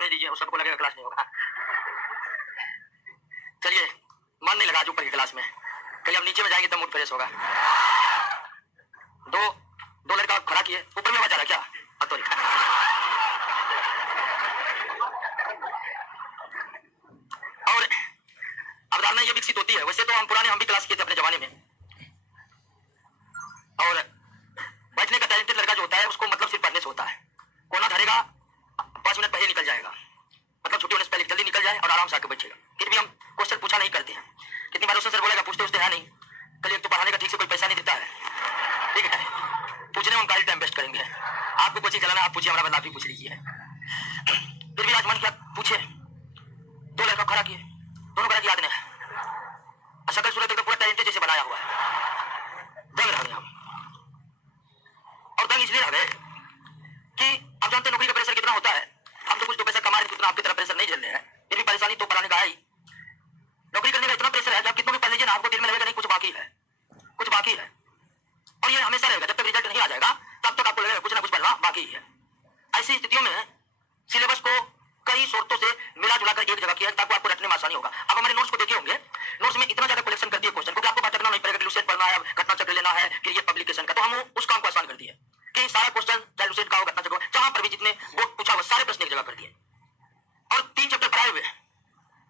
भेज दीजिए, सबको लगेगा क्लास नहीं होगा। चलिए, मन नहीं लगा आज ऊपर की क्लास में, कल हम नीचे में जाएंगे तो मूड फ्रेश होगा। दो लड़का खड़ा किए, ऊपर में आवाज आ रहा क्या? और अवधारणा ये विकसित होती है। वैसे तो हम भी क्लास किए थे अपने जमाने में। और बैठने का टैलेंटेड लड़का जो होता है उसको मतलब सिर्फ पढ़ने से होता है। कोना धरेगा, 5 मिनट पहले निकल जाएगा, मतलब छुट्टी होने से पहले जल्दी निकल जाए और आराम से आके बैठेगा। फिर भी हम क्वेश्चन पूछा नहीं करते हैं। कितनी बार उससे सर बोलेगा, पूछते है नहीं, कल एक तो पढ़ाने का ठीक से कोई पैसा नहीं देता है, ठीक है, पूछने में हम काफी टाइम वेस्ट करेंगे। आपको कोचिंग चलाना, आप पूछिए, हमारा बदलाव भी पूछ लीजिए। फिर भी आज मन किया पूछे, 2 लड़का खड़ा किए, दोनों का याद नहीं है, शकल सूरत एकदम पूरा टैलेंटेड जैसे बनाया हुआ है। दंग रह गए हम, और दंग इसलिए रह गए कि आप जानते नौकरी का प्रेशर कितना होता है। हम तो कुछ तो पैसा कमा रहे, कितना आपकी तरह प्रेशर नहीं झेल रहे हैं, फिर भी परेशानी तो पढ़ाने का है ही। नौकरी करने का इतना प्रेशर है, जब कितना भी पढ़ लीजिए ना, आपको दिल में लगेगा नहीं कुछ बाकी है, कुछ बाकी है। और ये हमेशा रहेगा, जब तक रिजल्ट नहीं आ जाएगा तब तक आपको लगेगा कुछ ना कुछ पढ़ना बाकी है। ऐसी स्थितियों में सिलेबस को कई शर्तों से मिला जुलाकर एक जगह किया ताकि आपको रखने में आसानी होगा। अब हमारे नोट्स को देखे होंगे, नोट्स में इतना ज्यादा कलेक्शन कर दिए क्वेश्चन, क्योंकि आपको भटकना नहीं पड़ेगा कि लुसेंट पढ़ना है, घटना चक्र लेना है, फिर ये पब्लिकेशन का, तो हम उस काम को आसान कर दिए कि सारा क्वेश्चन चाहे लुसेंट का हो, घटना चक्र, जहां पर भी जितने बोर्ड पूछा हुआ सारे प्रश्न एक जगह कर दिए। और 3 चैप्टर पढ़ाए हुए,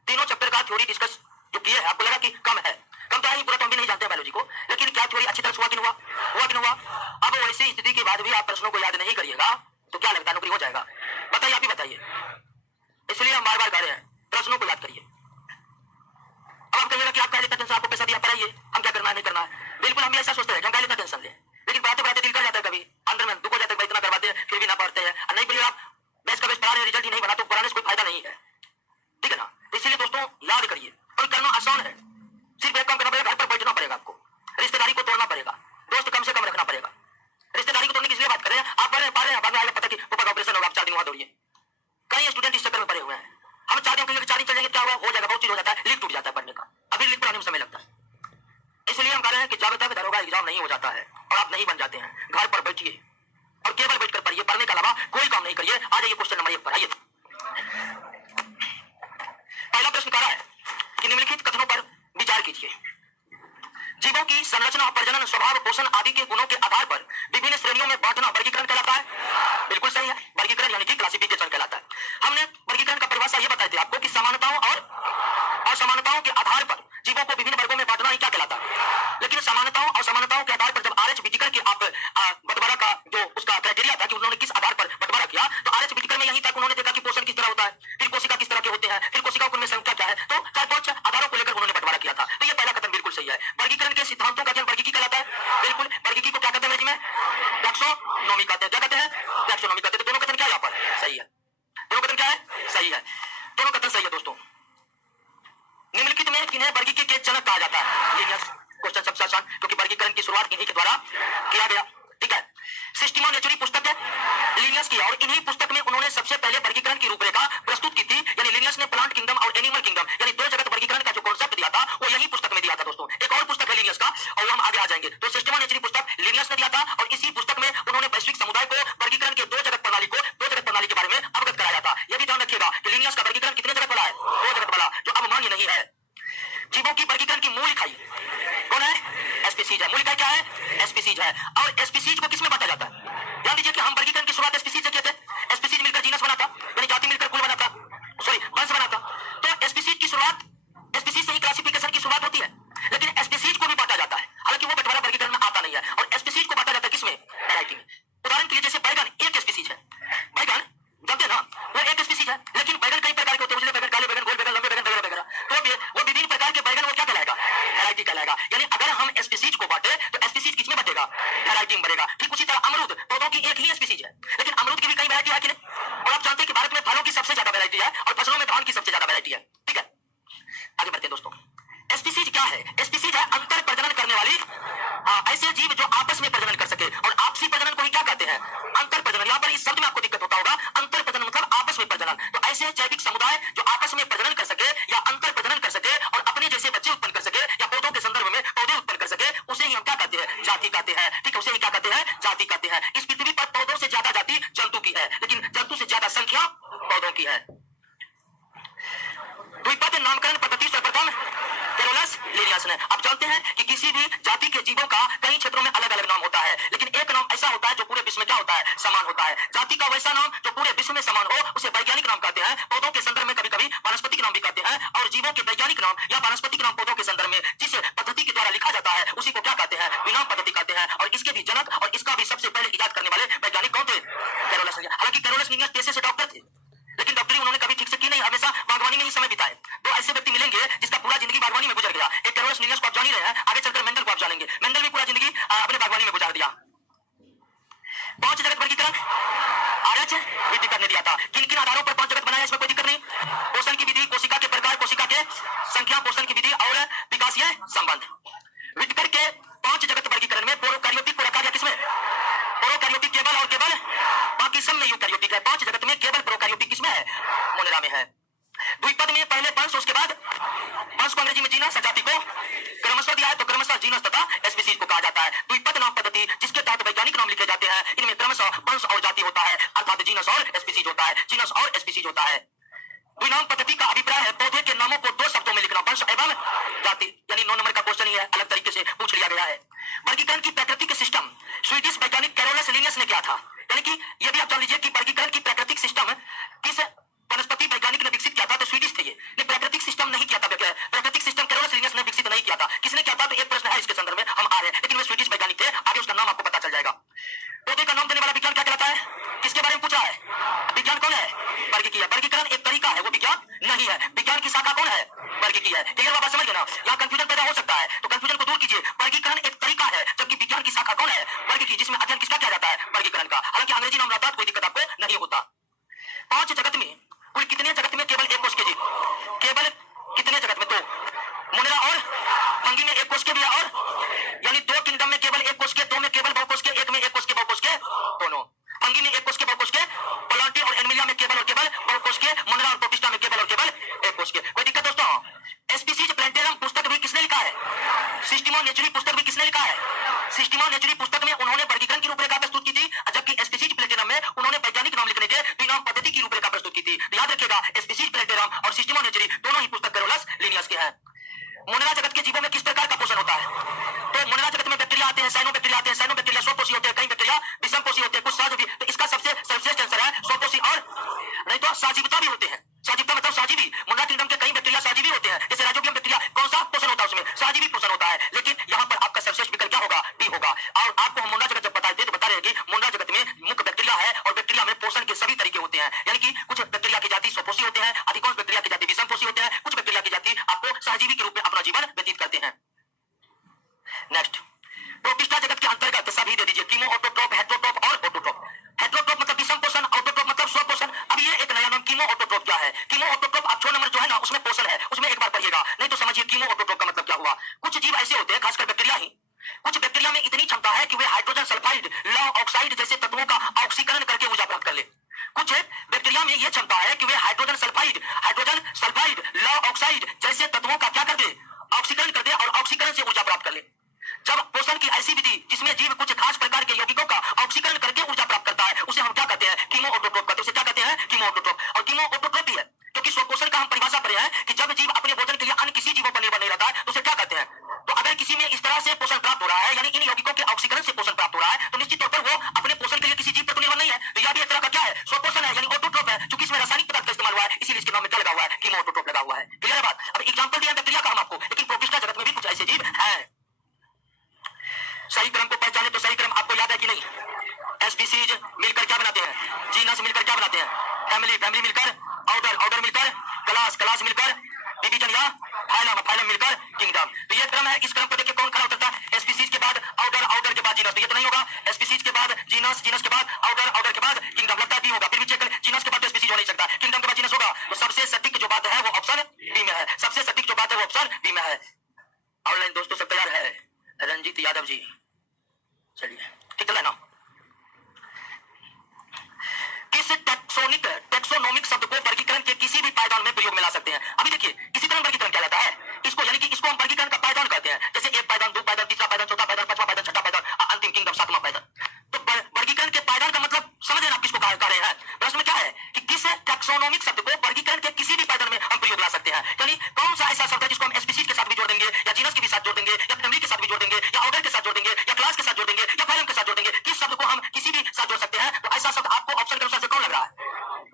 तीनों चैप्टर का थ्योरी डिस्कस जो किए है, आपको लगा कि कम है, कम तो है पूरा, तो हम भी नहीं जानते बायोलॉजी को, लेकिन क्या थ्योरी अच्छी तरह हुआ कि नहीं हुआ। अब वैसी स्थिति के बाद भी आप प्रश्नों को याद नहीं करिएगा तो क्या लगता है नौकरी हो जाएगा? बताइए, आप ही बताइए। इसलिए हम बार बार कह रहे हैं प्रश्नों को याद करिए। अब आप कहिएगा कि आप क्या लेता टेंशन, आपको पैसा दिया पढ़ाइए, हम क्या करना है नहीं करना है। बिल्कुल हम भी ऐसा सोचते हैं कि हम क्या लेता टेंशन ले, लेकिन पढ़ाते पढ़ाते दिल कर जाता है, कभी अंदर में दुख हो जाता है, इतना करवाते हैं फिर भी ना पढ़ते हैं। नहीं बोलिए आप बेस्ट का बेस्ट पढ़ा रहे, रिजल्ट ही नहीं बना तो पढ़ाने से कोई फायदा नहीं है, ठीक है ना। इसलिए दोस्तों याद करिए, और करना आसान है, सिर्फ एक काम करना पड़ेगा, घर पर बैठना पड़ेगा, आपको रिश्तेदारी को तोड़ना पड़ेगा, दोस्त कम से कम रखना पड़ेगा। रिश्तेदारी को तोड़ने की इसलिए बात करें, आप पढ़ रहे हैं, बाद में आगे पता कि पापा का ऑपरेशन होगा, आप 4 दिन वहां दौड़िए। कई स्टूडेंट इस चक्कर में पड़े हुए हैं। हम 4 दिन 4 दिन चल जाएंगे, क्या हुआ, हो जाएगा, बहुत चीज हो जाता है, लीक टूट जाता है पढ़ने का, अभी लीक पढ़ाने में समय लगता है। इसलिए हम कह रहे हैं कि जब तक दरोगा एग्जाम नहीं हो जाता है और आप नहीं बन जाते हैं, घर पर बैठिए और केवल बैठकर पढ़िए, पढ़ने के अलावा कोई काम नहीं करिए। आ जाइए क्वेश्चन नंबर 1 पर आइए। पहला प्रश्न कह रहा है कि निम्नलिखित कथनों पर विचार कीजिए। जीवों की संरचना, प्रजनन, स्वभाव, पोषण आदि के गुणों के आधार पर विभिन्न श्रेणियों में बांटना वर्गीकरण कहलाता है। बिल्कुल सही है, वर्गीकरण यानी कि क्लासिफिकेशन कहलाता है। हमने वर्गीकरण का परिभाषा यह बताई थी आपको कि समानताओं और असमानताओं के आधार पर जीवों को विभिन्न वर्गों में बांटना ही क्या कहलाता है। लेकिन समानताओं और असमानताओं के आधार पर जब आर एच व्हिटेकर के आप बंटवारा का जो उसका क्राइटेरिया था कि उन्होंने किस आधार पर बंटवारा किया, तो आर एच व्हिटेकर में यही था कि उन्होंने देखा कि पोषण किस तरह होता है, फिर कोशिका किस तरह के होते हैं, फिर कोशिका में संख्या क्या है, तो 4-5 आधारों को लेकर उन्होंने बंटवारा किया था। तो ये पहला कथन बिल्कुल सही है। वर्गीकरण के सिद्धांतों का जन्म वर्गीकी कहलाता है। बिल्कुल, वर्गीकी को क्या कहते हैं अंग्रेजी में? टैक्सोनॉमी कहते हैं। क्या कहते हैं? टैक्सोनॉमी कहते हैं। तो दोनों कथन क्या है यहाँ पर? सही है। दोनों कथन क्या है? सही है। दोनों कथन सही है दोस्तों। निम्नलिखित में किन्हें वर्गीकी के जनक कहा जाता है? लीनियस। क्वेश्चन सबसे आसान, क्योंकि वर्गीकरण की शुरुआत इन्हीं के द्वारा किया गया, ठीक है। सिस्टीमा नेचुरी पुस्तक है लीनियस की, और इन्हीं पुस्तक में उन्होंने सबसे पहले वर्गीकरण की रूपरेखा प्रस्तुत की थी। यानी लीनियस ने प्लांट किंगडम और एनिमल किंगडम यानी 2 जगत वर्गीकरण का जो कॉन्सेप्ट दिया था वो यही पुस्तक में दिया था दोस्तों। एक और पुस्तक है लीनियस का, और हम आगे आ जाएंगे। तो सिस्टीमा नेचुरी पुस्तक लीनियस ने दिया था, और इसी पुस्तक में उन्होंने वैश्विक समुदाय को वर्गीकरण के 2 जगत प्रणाली के बारे में अवगत कराया था। यह भी ध्यान रखिएगा कि लीनियस का वर्गीकरण कितने जगत वाला है? 2 जगत वाला, जो अब मान्य नहीं है। जीवों की वर्गीकरण की मूल इकाई कौन है? स्पीसीज है। मूल इकाई क्या है? स्पीसीज है। और स्पीसीज को किसमें बांटा जाता है? ध्यान दीजिए कि हम वर्गीकरण की शुरुआत स्पीसीज से किए थे। स्पीसीज मिलकर जीनस बनाता, यानी जाति मिलकर कुल बनाता, सॉरी वंश बनाता। तो स्पीसीज की शुरुआत, स्पीसीज से ही क्लासिफिकेशन की शुरुआत होती है, लेकिन स्पीसीज को भी बांटा जाता है। हालांकि वो बंटवारा वर्गीकरण में आता नहीं है। और स्पीसीज को बांटा जाता है किसमें? वैरायटी में। उदाहरण के लिए जैसे बैगन एक स्पीसीज है। बैगन जानते हैं ना, वो एक स्पीसीज है, लेकिन बैगन कई प्रकार के होते हैं। बैगन, काले बैगन, गोल बैगन, लंबे बैगन वगैरह वगैरह। तो वो विभिन्न प्रकार के बैगन वो क्या कहलाएगा? वैरायटी कहलाएगा। यानी अगर हम स्पीसीज को बांटे तो स्पीसीज किसमें बटेगा? वैरायटी में बढ़ेगा। ठीक उसी तरह अमरूद पौधों की एक ही स्पीसीज है, लेकिन अमरूद की भी कई वैरायटी है कि नहीं? और आप जानते हैं कि भारत में फलों की सबसे ज्यादा वैरायटी है और फसलों में धान की सबसे ज्यादा वैरायटी है, ठीक है। आगे बढ़ते हैं दोस्तों। स्पीसीज क्या है? स्पीसीज है अंतर प्रजनन करने वाली ऐसे जीव जो आपस में प्रजनन कर सके, और आपसी प्रजनन को ही क्या कहते हैं? अंतर प्रजनन। यहाँ पर इस शब्द में आपको दिक्कत होता होगा, अंतर प्रजनन मतलब आपस में प्रजनन। तो ऐसे जैविक समुदाय जो आपस में प्रजनन कर सके या अंतर प्रजनन कर सके और अपने जैसे बच्चे उत्पन्न कर सके, या पौधों के संदर्भ में पौधे उत्पन्न कर सके, उसे ही हम क्या कहते हैं? जाति कहते हैं, ठीक है। उसे ही क्या कहते हैं? जाति कहते हैं। इस पृथ्वी पर पौधों से ज्यादा जाति जंतु की है, लेकिन जंतु से ज्यादा संख्या पौधों की है। द्विपद नामकरण पद्धति सर्वप्रथम कैरोलस लिनियस ने। आप जानते हैं कि किसी भी जाति के जीवों का कई क्षेत्रों में अलग अलग नाम होता है, लेकिन एक नाम ऐसा होता है जो पूरे विश्व में क्या होता है, समान होता है। जाति का वैसा नाम जो पूरे विश्व में समान हो उसे वैज्ञानिक नाम कहते हैं। पौधों के संदर्भ में कभी कभी वानस्पतिक नाम भी कहते हैं, और जीवों के वैज्ञानिक नाम या वानस्पतिक नाम पौधों के संदर्भ में जिस पद्धति के द्वारा लिखा जाता है उसी को क्या कहते हैं, विनाम पद्धति कहते हैं। और इसके भी जनक और इसका भी सबसे पहले इजाद करने वाले वैज्ञानिक कौन थे, कैरोलस लिनियस। हालांकि कैरोलस लिनियस पेशे से डॉक्टर थे, लेकिन डॉक्टरी उन्होंने कभी ठीक से की नहीं, हमेशा बागवानी में ही समय बिताए। तो ऐसे व्यक्ति मिलेंगे जिसका पूरा जिंदगी बागवानी में गुजर गया। एक कैरोलस लिनियस को आप जान ही रहे हैं, आगे चलकर मेंडल को आप जानेंगे। मेंडल भी पूरा जिंदगी अपने बागवानी में गुजार दिया। 5 जगत वर्गीकरण आर्यच विट्टिकर ने दिया था। किन किन आधारों पर 5 जगत बनाया, इसमें कोई दिक्कत नहीं। पोषण की विधि, कोशिका के प्रकार, कोशिका के संख्या, पोषण की विधि और विकासीय संबंध। विट्टिकर के 5 जगत वर्गीकरण में प्रोकैरियोटिक को रखा गया किसमें, प्रोकैरियोटिक केवल और केवल, बाकी सब में यूकैरियोटिक है। 5 जगत में केवल प्रोकैरियोटिक किसमें है, मोनेरा में है। द्विपद में पहले वंश, उसके बाद वंश को अंग्रेजी में जीनस, जाति को क्रमशः दिया है तो क्रमशः जीनस तथा स्पीसीज को कहा जाता है। द्विपद नाम पद्धति जिसके तहत वैज्ञानिक नाम लिखे जाते हैं, इनमें क्रमशः वंश और जाति होता है, अर्थात जीनस और स्पीसीज होता है, जीनस और स्पीसीज होता है। द्विनाम पद्धति का अभिप्राय है पौधे के नामों को 2 शब्दों में लिखना, वंश एवं जाति, यानी 9 नंबर का क्वेश्चन ही है, अलग तरीके से पूछ लिया गया है। वर्गीकरण की प्राकृतिक सिस्टम स्वीडिश वैज्ञानिक कैरोलस लिनियस ने किया था। यानी कि यह भी आप जान लीजिए कि वर्गीकरण की प्राकृतिक सिस्टम किस वनस्पति वैज्ञानिक ने विकसित किया था, तो स्वीडिश थे ये प्राकृतिक सिस्टम नहीं किया था। प्राकृतिक सिस्टम कैरोलस लिनियस ने विकसित नहीं किया था। किसने किया था, तो एक प्रश्न है इसके संदर्भ में हम आ रहे हैं, लेकिन वे स्वीडिश वैज्ञानिक थे, आगे उसका नाम आपको पता चल जाएगा। पौधे का नाम देने वाला विज्ञान क्या कहलाता है, किसके बारे में पूछा है, विज्ञान कौन है, वर्गीकीय। वर्गीकरण एक तरीका है, वो विज्ञान नहीं है। विज्ञान की शाखा कौन है, वर्गीकीय है। क्लियर बात समझ गए ना, यहाँ कंफ्यूजन पैदा हो सकता है, तो कंफ्यूजन को दूर कीजिए। वर्गीकरण एक तरीका है, जबकि विज्ञान की शाखा कौन है, वर्गीकीय, जिसमें अध्ययन किसका किया जाता है, वर्गीकरण का। हालांकि अंग्रेजी नाम रहता है, कोई दिक्कत आपको नहीं होता। 5 जगत में कुल कितने जगत में केवल 1 कोश के जीव, केवल कितने जगत में, 2। मोनेरा और फंगी में 1 कोश के भी है, और यानी 2 किंगडम में केवल 1 कोश के, 2 में केवल बहुकोश के, 1 में 1 कोश के बहुकोश के दोनों। फंगी में 1 कोश के बहुकोश के, प्लांटी और एनिमिलिया में केवल और केवल बहुकोश के, मोनेरा और प्रोटिस्टा में केवल और केवल 1 कोश के। कोई दिक्कत दोस्तों। स्पीसीज प्लांटेरम पुस्तक भी किसने लिखा है, सिस्टमा नेचुरी पुस्तक भी किसने लिखा है, सिस्टमा नेचुरी पुस्तक में उन्होंने वर्गीकरण की रूपरेखा प्रस्तुत की थी, जबकि स्पीसीज प्लांटेरम में उन्होंने वैज्ञानिक नाम लिखने के विनाम पद्धति की रूपरेखा प्रस्तुत की थी। याद रखिएगा, स्पीसीज प्लांटेरम और सिस्टमा नेचुरी दोनों ही पुस्तक कैरोलस लिनियस के हैं। मोनेरा जगत के जीवों में किस प्रकार का पोषण होता है, तो मोनेरा जगत में बैक्टीरिया आते हैं, साइनो बैक्टीरिया आते हैं, साइनो बैक्टीरिया स्वपोषी होते हैं, कई बैक्टीरिया विषमपोषी होते हैं, कुछ सहजीवी। तो इसका सबसे सर्वश्रेष्ठ आंसर है स्वपोषी, और नहीं तो सहजीविता भी होते हैं। सहजीविता मतलब सहजीवी। मोनेरा किंगडम के कई बैक्टीरिया सहजीवी होते हैं, जैसे राइजोबियम बैक्टीरिया, कौन सा पोषण होता है उसमें, सहजीवी पोषण होता है। लेकिन यहाँ पर आपका सर्वश्रेष्ठ विकल्प क्या होगा, डी होगा। और आपको हम मोनेरा जगत जब बताते तो बता रहे हैं कि मोनेरा जगत में मुख्य बैक्टीरिया है, और बैक्टीरिया में पोषण के सभी तरीके होते हैं। यानी कि कुछ बैक्टीरिया की जाति स्वपोषी होते हैं, अधिकांश बैक्टीरिया की जाति विषमपोषी होते हैं, कुछ बैक्टीरिया की जाति आपको सहजीवी के रूप में अपना जीवन व्यतीत करते हैं। नेक्स्ट, प्रोटिस्टा जगत के अंतर्गत सभी दे दीजिए, कीमो, ऑटोट्रोप, हेटेरोट्रोप और ऑटोट्रोप। हेटेरोट्रोप मतलब विषम पोषण, ऑटोट्रोप मतलब स्वपोषण। अब ये एक नया नाम कीमो ऑटोट्रोप क्या है। कीमो ऑटोट्रोप आप 6 नंबर जो है ना उसमें पोषण है, उसमें एक बार पढ़िएगा, नहीं तो समझिए कीमो ऑटोट्रोप का मतलब क्या हुआ। कुछ जीव ऐसे होते हैं, खासकर बैक्टीरिया ही, कुछ बैक्टीरिया में इतनी क्षमता है कि वे हाइड्रोजन सल्फाइड, लौह ऑक्साइड जैसे तत्वों का ऑक्सीकरण करके ऊर्जा प्राप्त कर ले। कुछ बैक्टीरिया में यह क्षमता है कि वे हाइड्रोजन सल्फाइड, लौह ऑक्साइड जैसे तत्वों का क्या कर दे, ऑक्सीकरण कर दे, और ऑक्सीकरण से ऊर्जा प्राप्त कर ले। जब पोषण की ऐसी विधि जिसमें जीव कुछ खास प्रकार के यौगिकों का ऑक्सीकरण करके ऊर्जा प्राप्त करता है, उसे हम क्या कहते हैं, कीमो ऑटोट्रोप कहते हैं। उसे क्या कहते हैं, कीमो ऑटोट्रोप। और कीमो ऑटोट्रोप ही है क्योंकि स्वपोषण का हम परिभाषा पढ़े हैं कि जब जीव अपने भोजन के लिए अन्य किसी जीवों पर निर्भर नहीं रहता है तो उसे क्या कहते हैं। तो अगर किसी में इस तरह से पोषण प्राप्त हो रहा है, यानी इन यौगिकों के ऑक्सीकरण से पोषण प्राप्त हो रहा है, तो निश्चित तौर पर वो अपने पोषण के लिए किसी जीव पर तो निर्भर नहीं है। तो यह भी एक तरह का क्या है, स्वपोषण है, यानी ऑटोट्रोप है। चूंकि इसमें रासायनिक पदार्थ का इस्तेमाल हुआ है, इसीलिए इसके नाम में क्या लगा हुआ है, कीमो ऑटोट्रोप लगा हुआ है। क्लियर है बात। अब एग्जांपल दिया बैक्टीरिया का हम आपको, लेकिन प्रोटिस्टा जगत में भी कुछ ऐसे जीव हैं। सही क्रम को पहचाने तो सही क्रम आपको याद है कि नहीं। स्पीसीज मिलकर क्या बनाते हैं, जीनस मिलकर क्या बनाते हैं, फैमिली मिलकर ऑर्डर मिलकर क्लास मिलकर डिवीजन या फाइलम मिलकर किंगडम। तो ये क्रम है। इस क्रम को देखिए कौन खड़ा उतरता है, स्पीसीज के बाद ऑर्डर के बाद जीनस, तो ये तो नहीं होगा। स्पीसीज के बाद जीनस के बाद ऑर्डर के बाद किंगडम, लगता है बी होगा। फिर भी चेक करें, जीनस के बाद स्पीसीज हो नहीं सकता, किंगडम के बाद जीनस होगा। तो सबसे सटीक जो बात है वो ऑप्शन बी में है, सबसे सटीक जो बात है वो ऑप्शन बी में है। ऑनलाइन दोस्तों सब तैयार है, रंजीत यादव जी, चलिए ठीक है ना। किस टेक्सोनोमिक शब्द को वर्गीकरण के किसी भी पायदान में प्रयोग में ला सकते हैं। अभी देखिए इसी तरह वर्गीकरण क्या जाता है इसको, यानी कि इसको हम वर्गीकरण का पायदान कहते हैं। जैसे 1 पायदान, 2 पायदान, तीसरा पायदान, चौथा पायदान, पांचवा पायदान, छठा पायदान, अंतिम किंगडम, 7वां पायदान। तो वर्गीकरण के पायदान का मतलब समझ रहे हैं आप किसको कह रहे हैं। प्रश्न में क्या है कि किस टेक्सोनोमिक शब्द को वर्गीकरण के किसी भी पायदान में हम प्रयोग ला सकते हैं। यानी कौन सा ऐसा शब्द है जिसको हम स्पीशीज के साथ भी जोड़ देंगे, या जीनस के भी साथ जोड़ देंगे, या फैमिली के साथ भी जोड़ देंगे, या ऑर्डर के साथ जोड़ देंगे, या क्लास के साथ जोड़ देंगे, या फैलम के साथ जोड़ देंगे। किस शब्द को हम किसी भी साथ जोड़ सकते हैं? तो ऐसा शब्द आपको ऑप्शन के अनुसार से कौन लग रहा है?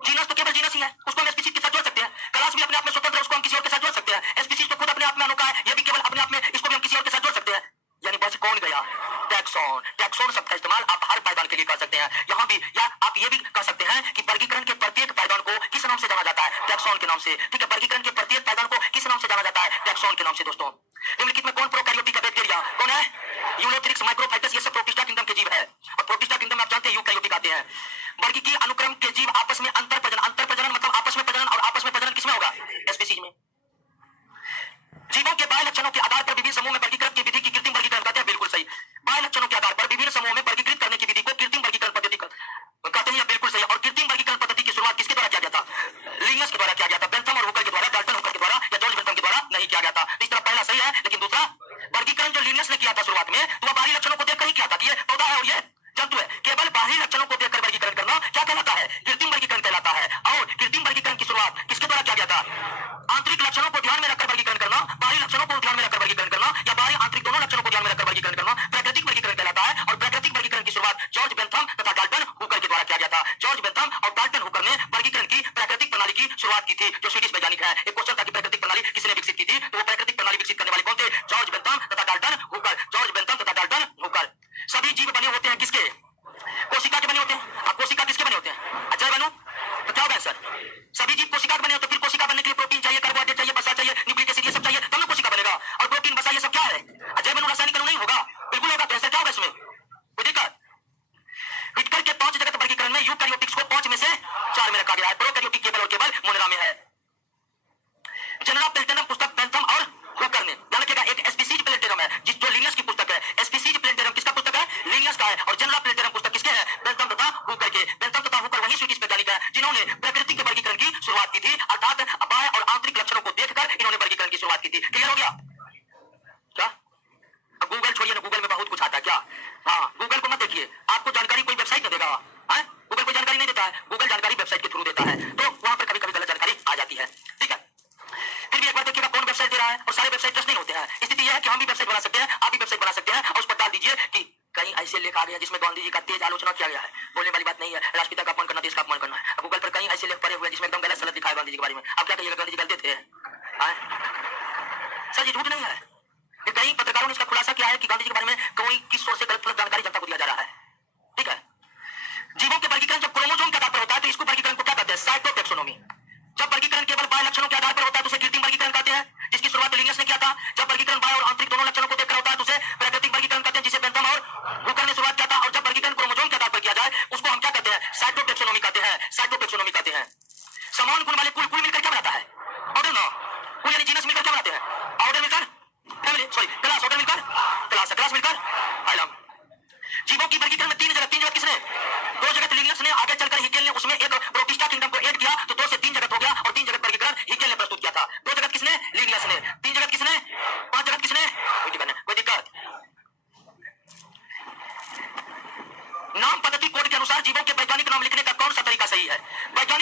जीनस तो केवल जीनस ही है, उसको हम स्पीशीज के साथ जोड़ सकते हैं। क्लास भी अपने आप में स्वतंत्र है, उसको हम किसी और के साथ जोड़ सकते हैं। स्पीशीज तो खुद अपने आप में अनोखा है, ये भी केवल अपने आप में, इसको भी हम किसी और के साथ जोड़ सकते हैं। यानी बस कौन गया? टैक्सॉन। टैक्सॉन शब्द का इस्तेमाल आप हर पायदान के लिए कर सकते हैं। यहाँ भी, या आप ये भी कह सकते हैं कि वर्गीकरण के प्रत्येक पायदान को किस नाम से जाना जाता है? टैक्सॉन के नाम से। ठीक है, वर्गीकरण के प्रत्येक पायदान को किस नाम से जाना जाता है? टैक्सॉन के नाम से। दोस्तों, निम्नलिखित में कौन प्रोकैरियोटिक है? बैक्टीरिया। कौन है? यूलोथ्रिक्स, माइक्रोफाइटस, ये सब प्रोटिस्टा किंगडम के जीव है। और प्रोटिस्टा किंगडम में आप जानते हैं यूकैरियोटिक आते हैं। वर्गीकीय अनुक्रम के जीव आपस में अंतर प्रजनन, अंतर प्रजनन मतलब आपस में प्रजनन, और आपस में प्रजनन किसमें होगा? स्पीशीज में। जीवों के बाह्य लक्षणों के आधार पर विभिन्न समूह में वर्गीकरण की विधि की कृत्रिम वर्गीकरण कहते हैं। बिल्कुल सही। बाह्य लक्षणों के आधार पर विभिन्न समूहों में वर्गीकृत करने की विधि को कृत्रिम वर्गीकरण पद्धति कहते हैं। बिल्कुल सही। और कृत्रिम वर्गीकरण पद्धति की शुरुआत किसके द्वारा किया गया था? लिंगस के द्वारा किया गया था। बेंथम और हुकर के द्वारा, डाल्टन हुकर के द्वारा, या जॉर्ज बेंथम के द्वारा नहीं किया गया था। इस तरह पहला सही है, लेकिन दूसरा वर्गीकरण जो लिंगस ने किया था शुरुआत में, तो वह बाहरी लक्षणों को देखकर ही किया था कि ये पौधा है और ये जंतु है। केवल बाहरी लक्षणों को देखकर वर्गीकरण करना क्या कहलाता है? कृत्रिम वर्गीकरण कहलाता है। और कृत्रिम वर्गीकरण की शुरुआत किसके द्वारा किया गया था? आंतरिक लक्षणों को ध्यान में रखकर वर्गीकरण करना, बाहरी लक्षणों को ध्यान में रखकर वर्गीकरण करना, या बाहरी आंतरिक दोनों लक्षणों को ध्यान में रखकर वर्गीकरण करना प्राकृतिक वर्गीकरण कहलाता है। और प्राकृतिक वर्गीकरण की शुरुआत जॉर्ज बेंथम तथा डाल्टन हुकर के द्वारा किया गया था। जॉर्ज बेंथम और डाल्टन हुकर ने वर्गीकरण की प्राकृतिक प्रणाली की शुरुआत की थी, जो स्वीडिश वैज्ञानिक है। एक क्वेश्चन था कि प्राकृतिक प्रणाली किसने विकसित की थी, तो वो प्राकृतिक प्रणाली विकसित करने वाले कौन थे? जॉर्ज बेंथम तथा डाल्टन हुकर। जॉर्ज बेंथम तथा डाल्टन हुकर। सभी जीव बने होते हैं किसके? कोशिका के बने होते हैं। अब कोशिका किसके बने होते हैं? अजय बनू, तो क्या होगा आंसर? सभी जीव कोशिका के बने होते हैं। फिर कोशिका बनने के लिए प्रोटीन चाहिए, कार्बोहाइड्रेट चाहिए, वसा चाहिए, न्यूक्लिक एसिड, ये सब चाहिए, तब ना कोशिका बनेगा। और प्रोटीन, वसा, ये सब क्या है? अजय बनू रासायनिक अणु नहीं होगा। बिल्कुल होगा। तो आंसर क्या होगा इसमें? कोई दिक्कत? व्हिटकर के 5 जगत वर्गीकरण में यूकैरियोटिक्स को 5 में से 4 में रखा गया है। प्रोकैरियोटिक केवल और केवल मोनेरा में है। जनरा प्लेटेनम पुस्तक बेंथम और हुकर ने, ध्यान रखिएगा, एक स्पीशीज प्लेटेनम है जिस जो लिनियस की पुस्तक है। स्पीशीज प्लेटेनम किसका पुस्तक है? लिनियस का है। और जनरा प्लेटेनम पुस्तक किसके है? बेंथम तथा हुकर के। बेंथम तथा हुकर वही स्वीडिश वैज्ञानिक है जिन्होंने प्रकृति के वर्गीकरण की शुरुआत की थी, अर्थात बाह्य और आंतरिक लक्षणों को देखकर इन्होंने वर्गीकरण की शुरुआत की थी। क्लियर हो गया क्या? अब गूगल छोड़िए ना, गूगल में बहुत कुछ आता है क्या? हाँ, गूगल को मत देखिए, आपको जानकारी कोई वेबसाइट न देगा। गूगल कोई जानकारी नहीं देता है, गूगल जानकारी वेबसाइट के थ्रू देता है, तो वहां पर कभी कभी गलत जानकारी आ जाती है। ठीक है, फिर भी एक बार देखिएगा कौन वेबसाइट दे रहा है। और सारे वेबसाइट ट्रस्ट नहीं होते हैं। स्थिति यह है कि हम भी वेबसाइट बना सकते हैं, आप भी वेबसाइट बना सकते हैं, और उस पर डाल दीजिए कि कहीं ऐसे लेख आ गया जिसमें गांधी जी का तेज आलोचना किया गया है। बोलने वाली बात नहीं है, राष्ट्रपिता का अपमान करना, देश का अपमान करना है। गूगल पर कहीं ऐसे लेख पड़े हुए जिसमें एकदम गलत सलत दिखा है गांधी जी के बारे में। आप क्या कहिएगा? गांधी जी गलत थे? सर ये झूठ नहीं है। कई पत्रकारों ने इसका खुलासा किया है कि गांधी जी के बारे में कोई किस सोर्स से गलत जानकारी जनता को दिया जा रहा है। ठीक है, जीवों के वर्गीकरण जब क्रोमोसोम के आधार पर होता है तो इसको वर्गीकरण को क्या कहते हैं? साइटोटैक्सोनॉमी। जब वर्गीकरण केवल बाह्य लक्षणों के आधार पर होता है तो उसे कृत्रिम वर्गीकरण कहते हैं, जिसकी शुरुआत लिनियस ने किया था। जब वर्गीकरण बाह्य और आंतरिक दोनों लक्षणों को देखकर होता है तो उसे प्राकृतिक वर्गीकरण कहते हैं, जिसे बेंथम और हुकर ने शुरुआत किया था। और जब वर्गीकरण क्रोमोसोम के आधार पर किया जाए उसको हम क्या कहते हैं? साइटोटैक्सोनॉमी कहते हैं। साइटोटैक्सोनॉमी कहते हैं। समान गुण वाले कुल मिलकर क्या बनाता है? ऑर्डर ना। कुल यानी जीनस मिलकर क्या बनाते हैं? ऑर्डर मिलकर फैमिली, सॉरी क्लास, ऑर्डर मिलकर क्लास, क्लास मिलकर फाइलम। जीवों की वर्गीकरण में 3 जगत किसने? 2 जगत लिनियस ने, आगे चलकर हिकेल ने उसमें एक प्रोटिस्टा किंगडम को ऐड किया तो 2 से 3 जगत हो गया। और 3 जगत वर्गीकरण हिकेल ने प्रस्तुत किया था। 2 जगत किसने? लिनियस ने। 3 जगत किसने? 5 जगत किसने? कोई दिक्कत? नाम पद्धति कोड के अनुसार जीवों के वैज्ञानिक नाम लिखने का कौन सा तरीका सही है? वैज्ञानिक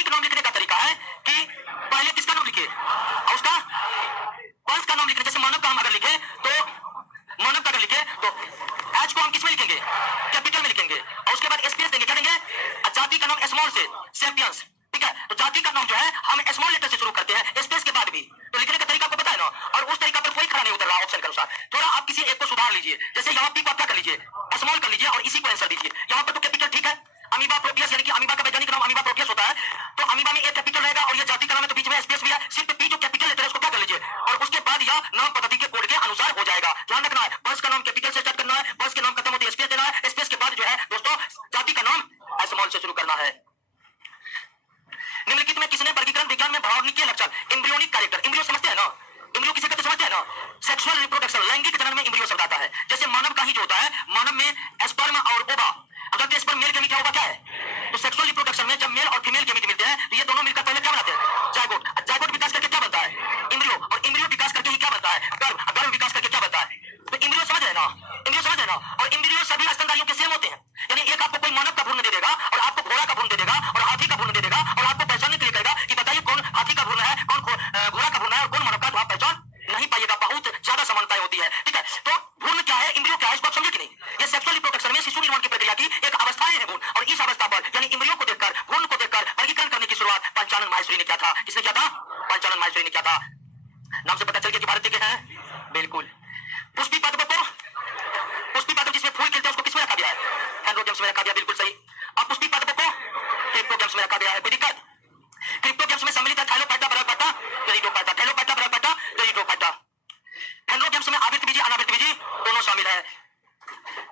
माहेश्वरी ने किया था। किसने किया था? पंचानन माहेश्वरी ने किया था। नाम से पता चल गया कि भारत के हैं। बिल्कुल। पुष्पी पद्म को, पुष्पी पद्म जिसमें फूल खिलते हैं उसको किसमें रखा गया है? एंड्रोजम्स में रखा गया। बिल्कुल सही। अब पुष्पी पद्म को क्रिप्टोगम्स में रखा गया है। कोई दिक्कत? क्रिप्टोगम्स में सम्मिलित है थाइलोपाइटा, बरापाइटा, टेरिडोपाइटा, थाइलोपाइटा, बरापाइटा, टेरिडोपाइटा। एंड्रोजम्स में आवृत्त बीजी, अनावृत्त बीजी दोनों शामिल है।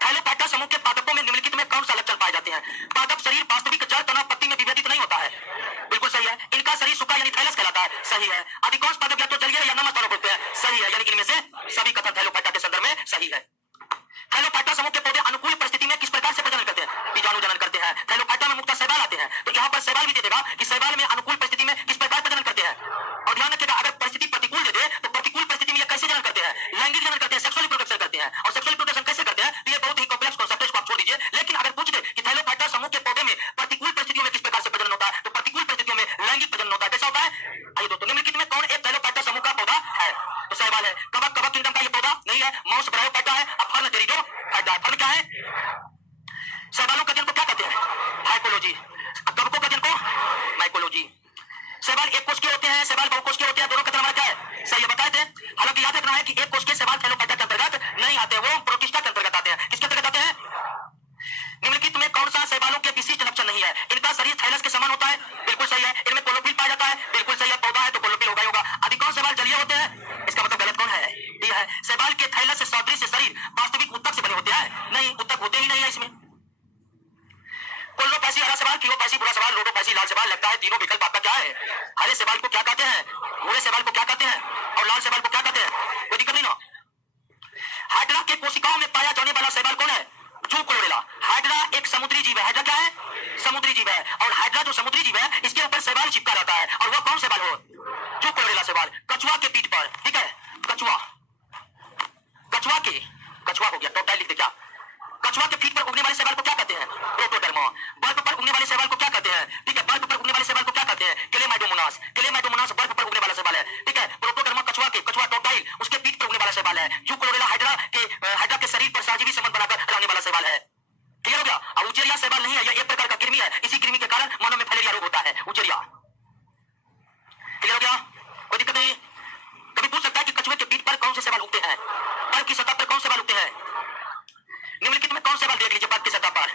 थाइलोपाइटा समूह के पादपों में निम्नलिखित में कौन सा लक्षण पाए जाते हैं? पादप शरीर वास्तविक जड़ तना पत्ती में विभेदित नहीं होता है। बिल्कुल सही है। इनका शरीर सूखा यानी थाइलस कहलाता है। सही है। अधिकांश पादप या तो जलीय या नमक होते हैं। सही है। यानी इनमें से सभी कथन थाइलोपाइटा के संदर्भ में सही है। थाइलोपाइटा समूह के पौधे अनुकूल परिस्थिति में किस प्रकार से प्रजनन करते हैं? बीजाणु जनन करते हैं। थाइलोपाइटा में मुख्यतः शैवाल आते हैं, तो यहाँ पर शैवाल भी दे देगा कि शैवाल में अनुकूल परिस्थिति में किस प्रकार प्रजनन करते हैं। और ध्यान रखिएगा, अगर परिस्थिति प्रतिकूल दे दे तो प्रतिकूल परिस्थिति में ये कैसे जनन करते हैं? लैंगिक जनन करते हैं, सेक्सुअल रिप्रोडक्शन करते हैं। और सेक्सुअल रिप्रोडक्शन कैसे करते हैं? तो ये बहुत ही कॉम्प्लेक्स कॉन्सेप्ट है, इसको आप छोड़ दीजिए। लेकिन अगर पूछ दे कि थाइलोपाइटा समूह के पौधे में प्रतिकूल परिस्थितियों में किस प्रकार से प्रजनन होता है, तो प्रतिकूल परिस्थितियों में लैंगिक प्रजनन होता है। कैसा होता है? आइए दोस्तों, निम्नलिखित में कौन एक थाइलोपाइटा समूह का पौधा है? तो शैवाल है। कवक, कवक किंगडम का ये पौधा नहीं है। माउस ब्रायोपाइटा है। अब फर्न टेरिडोफाइटा। फर्न क्या है? शैवालों का अध्ययन को क्या कहते हैं? हाइपोलॉजी। कवकों का अध्ययन को माइकोलॉजी। शैवाल एक कोशिकीय होते हैं, शैवाल बहुकोशिकीय होते हैं। दोनों का तरह क्या है? सही बताए थे। हालांकि याद रखना है कि एक कोशिकीय शैवाल थाइलोपाइटा के अंतर्गत नहीं आते, वो प्रोटिस्टा के अंतर्गत आते हैं। किसके अंतर्गत आते हैं? निम्नलिखित में कौन सा शैवालों के विशिष्ट लक्षण नहीं है? इनका शरीर थाइलस के समान होता है। बिल्कुल सही है। इनमें कोलोफिल पाया जाता है। बिल्कुल सही है। पौधा है तो कोलोफिल होगा ही होगा। अधिकांश शैवाल जलीय होते हैं। इसका मतलब गलत कौन है? ये है। शैवाल के थाइलस से सदृश शरीर वास्तविक उत्तक से बने होते हैं? नहीं, उत्तक होते ही नहीं है इसमें। कोलोपैसी हरा सवाल, क्लियोपैसी बुरा सवाल, रोडोपैसी लाल सवाल। लगता है तीनों विकल्प आपका क्या है? हरे सवाल को क्या कहते हैं? भूरे सवाल को क्या कहते हैं? और लाल सवाल को क्या कहते हैं? कोई दिक्कत नहीं ना। हाइड्रा के कोशिकाओं में पाया जाने वाला शैवाल कौन है? जू क्लोरेला। हाइड्रा एक समुद्री जीव है। हाइड्रा क्या है? समुद्री जीव है। और हाइड्रा जो समुद्री जीव है इसके ऊपर शैवाल चिपका रहता है। और वह कौन शैवाल हो? जू क्लोरेला शैवाल। कछुआ के पीठ पर, ठीक है, कछुआ, कछुआ के, कछुआ हो गया, टॉप लिख दे क्या? कछुआ के पीठ पर उगने वाले शैवाल को क्या कहते हैं? प्रोटोडर्मा। बर्फ पर उगने वाले शैवाल को क्या कहते हैं? ठीक है, बर्फ पर उगने वाले शैवाल को क्या कहते हैं? क्लेमाइडोमोनास। क्लेमाइडोमोनास बर्फ पर उगने वाला शैवाल है। ठीक है, प्रोटोडर्मा कछुआ के, कछुआ टोटाइल उसके पीठ पर उगने वाला शैवाल है। जू क्लोरेला हाइड्रा के शरीर पर साजीवी संबंध बनाकर रहने वाला शैवाल है। क्लियर हो गया? अब उचेरिया शैवाल नहीं है, यह एक प्रकार का कृमि है। इसी कृमि के कारण मानव में फैलेरिया रोग होता है, उचेरिया। क्लियर हो गया? कोई दिक्कत नहीं। कभी पूछ सकता है कि कछुए के पीठ पर कौन से शैवाल उगते हैं? बर्फ की सतह पर कौन से शैवाल उगते हैं? निम्नलिखित में कौन शैवाल देख लीजिए बर्फ की सतह पर?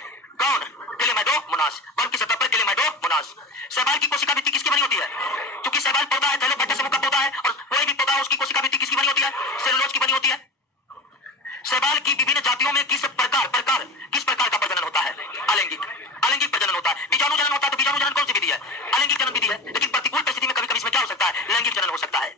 कौन? क्लेमाइडोमोनास। बर्फ की सतह पर क्लेमाइडोमोनास। शैवाल की कोशिका भित्ति किसकी बनी होती है? क्योंकि शैवाल पौधा है, थाइलोपाइटा समूह का पौधा है, और कोई भी पौधा उसकी कोशिका भित्ति किसकी बनी होती है? सेलुलोज की बनी होती है। शैवाल की विभिन्न जातियों में किस प्रकार का प्रजनन होता है? अलैंगिक। अलैंगिक प्रजनन होता है। बीजाणु जनन होता है, तो बीजाणु जनन कौन सी विधि है? अलैंगिक जनन विधि है। लेकिन प्रतिकूल परिस्थिति में कभी-कभी इसमें क्या हो सकता है? लैंगिक जनन हो सकता है।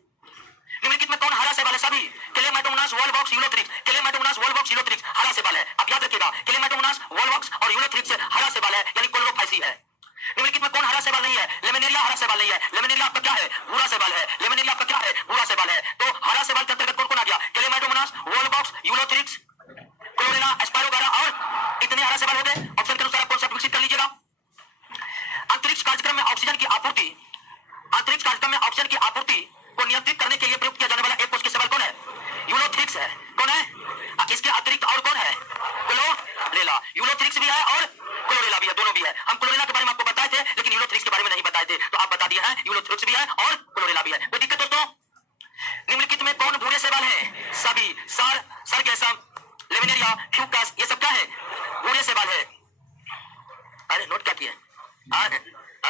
निम्नलिखित में कौन हरा शैवाल है? सभी। Chlamydomonas, Volvox, Ulothrix. Chlamydomonas, Volvox, Ulothrix हरा शैवाल है। अब याद रखिएगा, क्लेमाइडोमोनास, वॉलवॉक्स और यूलोथ्रिक्स हरा शैवाल है, यानी कोलोरोफाइसी है। निम्नलिखित में कौन हरा शैवाल नहीं है? लेमिनेरिया हरा शैवाल नहीं है। लेमिनेरिया आपका क्या है? भूरा शैवाल है। लेमिनेरिया आपका क्या है? भूरा शैवाल है। तो हरा शैवाल के अंतर्गत कौन-कौन आ गया? क्लेमाइडोमोनास, वॉलवॉक्स, यूलोथ्रिक्स, क्लोरेला, एस्पारोगारा और इतने हरा शैवाल हो गए। ऑप्शन के अनुसार कौन सा विकसित कर लीजिएगा? अंतरिक्ष कार्यक्रम में ऑक्सीजन की आपूर्ति, अंतरिक्ष कार्यक्रम में ऑक्सीजन की आपूर्ति को नियंत्रित करने के लिए प्रयोग किया जाने वाला एक कोशिकीय शैवाल कौन है? यूलोथ्रिक्स है। कौन है? इसके अतिरिक्त और कौन है? क्लोरेला। यूलोथ्रिक्स भी है और क्लोरेला भी है, दोनों भी है। हम क्लोरेला के बारे में आपको बताए थे, लेकिन यूलोथ्रिक्स के बारे में नहीं बताए थे, तो आप बता दिए हैं यूलोथ्रिक्स भी है और क्लोरेला भी है। कोई दिक्कत दोस्तों? निम्नलिखित में कौन भूरे शैवाल है? सभी। सरगेसम, लेमिनेरिया, फ्यूकस, ये सब क्या है? भूरे शैवाल है। अरे नोट क्या किए?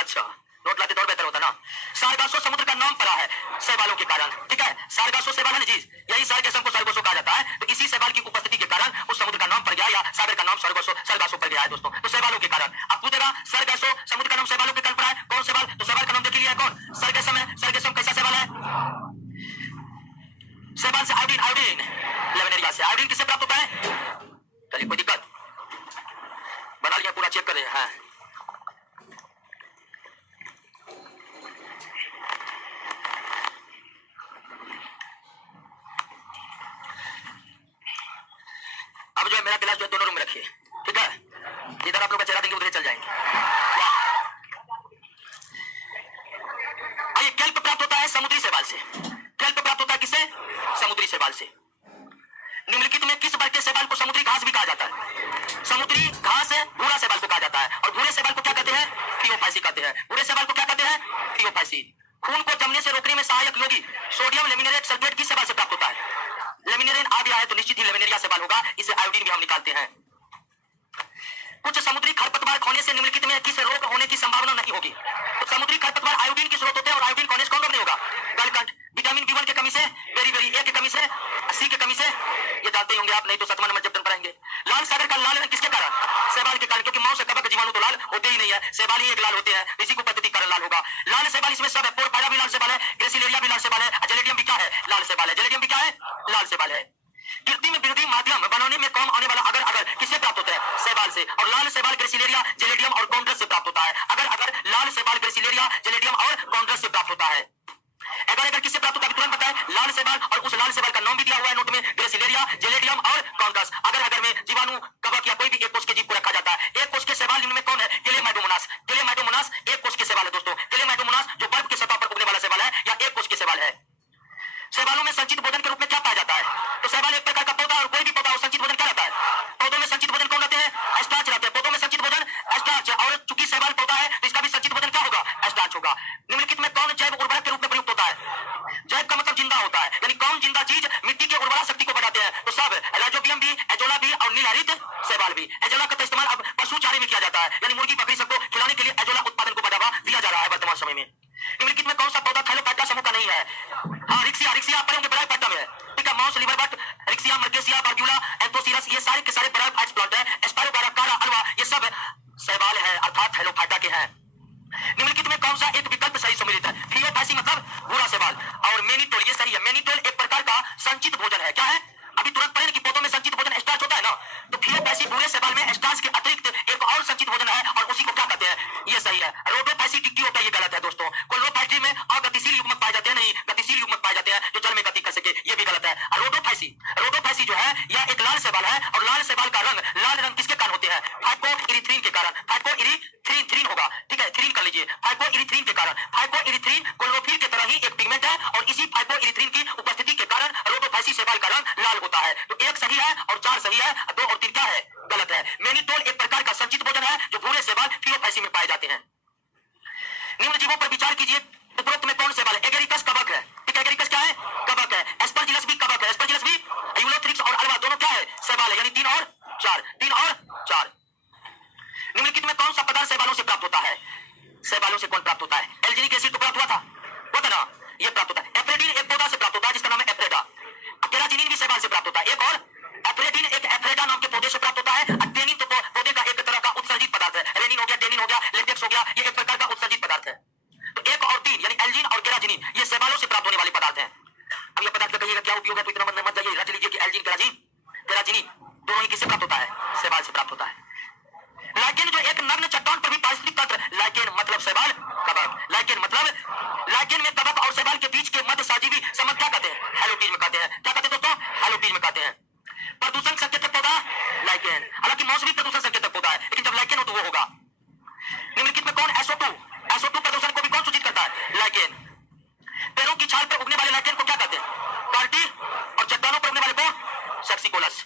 अच्छा, नोट लाते तो और बेहतर होता ना। सारगासो समुद्र का नाम पड़ा है शैवालों के कारण। ठीक है, सारगासो शैवाल है ना जी, यही सारगेसम को सारगोसो कहा जाता है। तो इसी शैवाल की उपस्थिति के कारण उस समुद्र का नाम पड़ गया, या सागर का नाम सरगासो पड़ गया है दोस्तों। तो शैवालों के कारण अब पूछेगा सरगासो समुद्र का नाम शैवालों के कारण पड़ा है, कौन शैवाल? तो शैवाल का नाम देख लिया कौन? सरगेसम है। सरगेसम कैसा शैवाल है? शैवाल से आयोडीन, आयोडीन लेमिनेरिया से। आयोडीन किससे प्राप्त होता है? चलिए, कोई दिक्कत? बना लिया, पूरा चेक कर रहे हैं। अब जो है मेरा गिलास जो है दोनों रूम में रखिए, ठीक है? जिधर आप लोग का चेहरा देंगे उधर चल जाएंगे। आइए, केल्प प्राप्त होता है समुद्री शैवाल से। केल्प प्राप्त होता है किससे? समुद्री शैवाल से। निम्नलिखित में किस वर्ग के शैवाल को समुद्री घास भी कहा जाता है? समुद्री घास भूरा शैवाल को कहा जाता है। और भूरे शैवाल को क्या कहते हैं? क्लियोफाइसी कहते हैं। भूरे शैवाल को क्या कहते हैं? क्लियोफाइसी। खून को जमने से रोकने में सहायक यौगिक सोडियम लेमिनेरेट सल्फेट किस शैवाल से प्राप्त होता है? लेमिनेरेन आ गया है तो निश्चित ही लेमिनेरिया शैवाल होगा, इसे आयोडीन भी हम निकालते हैं। कुछ समुद्री खरपतवार खाने से निम्नलिखित में किस रोग होने की संभावना नहीं होगी? तो समुद्री खरपतवार आयोडीन के स्रोत होते हैं और आयोडीन खाने से कौन रोग नहीं होगा? गलकंठ, विटामिन बी1 की कमी से, बेरी ए की कमी से, सी की कमी से, ये जानते होंगे आप, नहीं तो 7वां नंबर जब पढ़ेंगे। लाल सागर का लाल रंग किसके कारण? शैवाल के कारण, क्योंकि मांस से कवक जीवाणु तो लाल होते ही नहीं है, शैवाल ही एक लाल होते हैं, इसी को पद्धति कारण लाल होगा। लाल शैवाल इसमें सब है, पोरफायरा भी लाल शैवाल है, ग्रेसिलेरिया भी लाल शैवाल है, जेलेडियम भी क्या है? लाल शैवाल है। जेलेडियम भी क्या है? लाल शैवाल है। कृत्रिम विरोधी माध्यम बनाने में काम आने वाला अगर अगर किससे प्राप्त होता है? शैवाल से। और लाल शैवाल ग्रेसिलेरिया जेलेडियम और कॉन्ड्रस से प्राप्त होता है। अगर अगर लाल शैवाल ग्रेसिलेरिया जेलेडियम और कॉन्ड्रस से प्राप्त होता है। अगर अगर किससे प्राप्त होता है तुरंत बताएं? लाल शैवाल, और उस लाल शैवाल का नाम भी दिया हुआ है नोट में, ग्रेसिलेरिया जेलेडियम और कॉन्ड्रस। अगर अगर में जीवाणु कवक या कोई भी एक कोष के जीव को रखा जाता है। एक कोष के शैवाल इनमें कौन है? क्लेमाइडोमोनास। क्लेमाइडोमोनास एक कोष के शैवाल है दोस्तों। क्लेमाइडोमोनास जो बर्फ की सतह पर उगने वाला शैवाल है या एक कोष के शैवाल है। शैवालों में संचित भोजन के रूप में क्या पाया जाता है? तो शैवाल एक प्रकार का पौधा, और कोई भी पौधा संचित भोजन क्या रहता है? पौधों में संचित भोजन कौन रहते हैं? स्टार्च रहते हैं। पौधों में संचित भोजन स्टार्च, और चूंकि शैवाल पौधा है तो इसका भी संचित भोजन क्या होगा? स्टार्च होगा। निम्नलिखित में कौन जैव उर्वरक के रूप में प्रयुक्त होता है? जैव का मतलब जिंदा होता है, यानी कौन जिंदा चीज मिट्टी की उर्वरा शक्ति को बढ़ाते हैं? तो सब, राइजोबियम भी, एजोला भी और नीलहरित शैवाल भी। एजोला का इस्तेमाल अब पशु चारे में किया जाता है, यानी मुर्गी बकरी सबको खिलाने के लिए एजोला उत्पादन को बढ़ावा दिया जा रहा है वर्तमान समय में। निम्नलिखित में कौन सा पौधा थैलोफाइटा समूह का नहीं है? हाँ, रिक्सिया। रिक्सिया आप पढ़ेंगे ब्रायोफाइटा में है, ठीक है। माउस, लिवरबट, रिक्सिया, मर्केसिया, बार्ब्यूला, एंथोसिरस, ये सारे के सारे ब्रायोफाइट्स प्लांट है। स्पाइरोगारा, कारा, अलवा, ये सब शैवाल है, अर्थात थैलोफाइटा के हैं। निम्नलिखित में कौन सा एक विकल्प सही सम्मिलित है? फियोफैसी मतलब भूरा शैवाल, और मेनिटोल, ये सही है। मेनिटोल एक प्रकार का संचित भोजन है। क्या है? अभी तुरंत पढ़े कि पौधों में संचित भोजन स्टार्च होता है ना, तो फियोफैसी भूरे शैवाल में स्टार्च के अतिरिक्त एक और संचित भोजन है, और उसी को क्या कहते हैं? ये सही है। रोडोफैसी टिक्की होता है, ये गलत है दोस्तों। कोलोफैसी में अगतिशील युग्मक पाए जाते हैं, नहीं, गतिशील युग्मक पाए जाते हैं जो जल में गति कर सके, ये भी गलत है। रोडोफैसी जो है यह एक लाल शैवाल है, और लाल शैवाल का रंग, लाल रंग किसके कारण होते हैं? फाइकोइरिथ्रिन के कारण। फाइकोइरिथ्रिन होगा, ठीक है, थ्रीन कर लीजिए, फाइकोइरिथ्रिन के कारण। फाइकोइरिथ्रिन क्लोरोफिल की तरह ही एक पिगमेंट है, और इसी फाइकोइरिथ्रिन की उपस्थिति के कारण रोडोफैसी शैवाल का रंग लाल होता है। तो एक सही है और 4 सही है, 2 और 3 क्या है? गलत है। मेनिटोल एक प्रकार का संचित भोजन है जो भूरे शैवाल फियोफैसी में पाए जाते हैं। निम्न जीवों पर विचार कीजिए, उपरोक्त में कौन शैवाल है? एगेरिकस कवक है, ठीक है। एगेरिकस क्या है? कवक है। एस्परजिलस भी कवक है। एस्परजिलस भी, यूलोथ्रिक्स और अल्वा दोनों क्या है? शैवाल है, यानी 3 और 4, 3 और 4। निम्नलिखित में कौन सा पदार्थ शैवालों से प्राप्त होता है? शैवालों से कौन प्राप्त होता है? एल्जीनिक एसिड तो प्राप्त हुआ था ना, ये प्राप्त होता है। एफ्रेडिन एक पौधा से प्राप्त होता है जिसका नाम है एफ्रेडा। केराटिनिन भी शैवाल से प्राप्त होता है। एक और एफ्रेडिन एक एफ्रेडा नाम के पौधे से प्राप्त होता है। टेनिन तो पौधे का एक तरह का उत्सर्जित पदार्थ है। रेनिन हो गया, टेनिन हो गया, लेटेक्स हो गया, ये एक प्रकार का उत्सर्जित पदार्थ है। तो 1 और 3 यानी एल्जीन और केराटिनिन ये शैवालों से प्राप्त होने वाले पदार्थ हैं। अब ये पदार्थ का कहिएगा क्या उपयोग है, तो इतना मत जाइए, रट लीजिए कि एल्जीन केराटिनिन दोनों ही किससे प्राप्त होता है? शैवाल से प्राप्त होता है। लाइकेन जो एक नग्न चट्टान पर भी पारिस्थितिक तंत्र, लाइकेन मतलब शैवाल, कवक। लाइकेन में कवक और शैवाल के बीच के मध्य सजीवी संबंध क्या कहते हैं? हैलोटिज्म कहते हैं। क्या कहते हैं दोस्तों? हैलोटिज्म कहते हैं। प्रदूषण संकेतक पौधा लाइकेन, हालांकि मौस भी प्रदूषण संकेतक पौधा है, लेकिन जब लाइकेन हो तो वो होगा। निम्नलिखित में कौन SO2 प्रदूषण को भी कौन सूचित करता है? लाइकेन। पेड़ों की छाल पर उगने वाले लाइकेन को क्या कहते हैं? कार्टी, और चट्टानों पर उगने वाले को सेक्सिकोलस।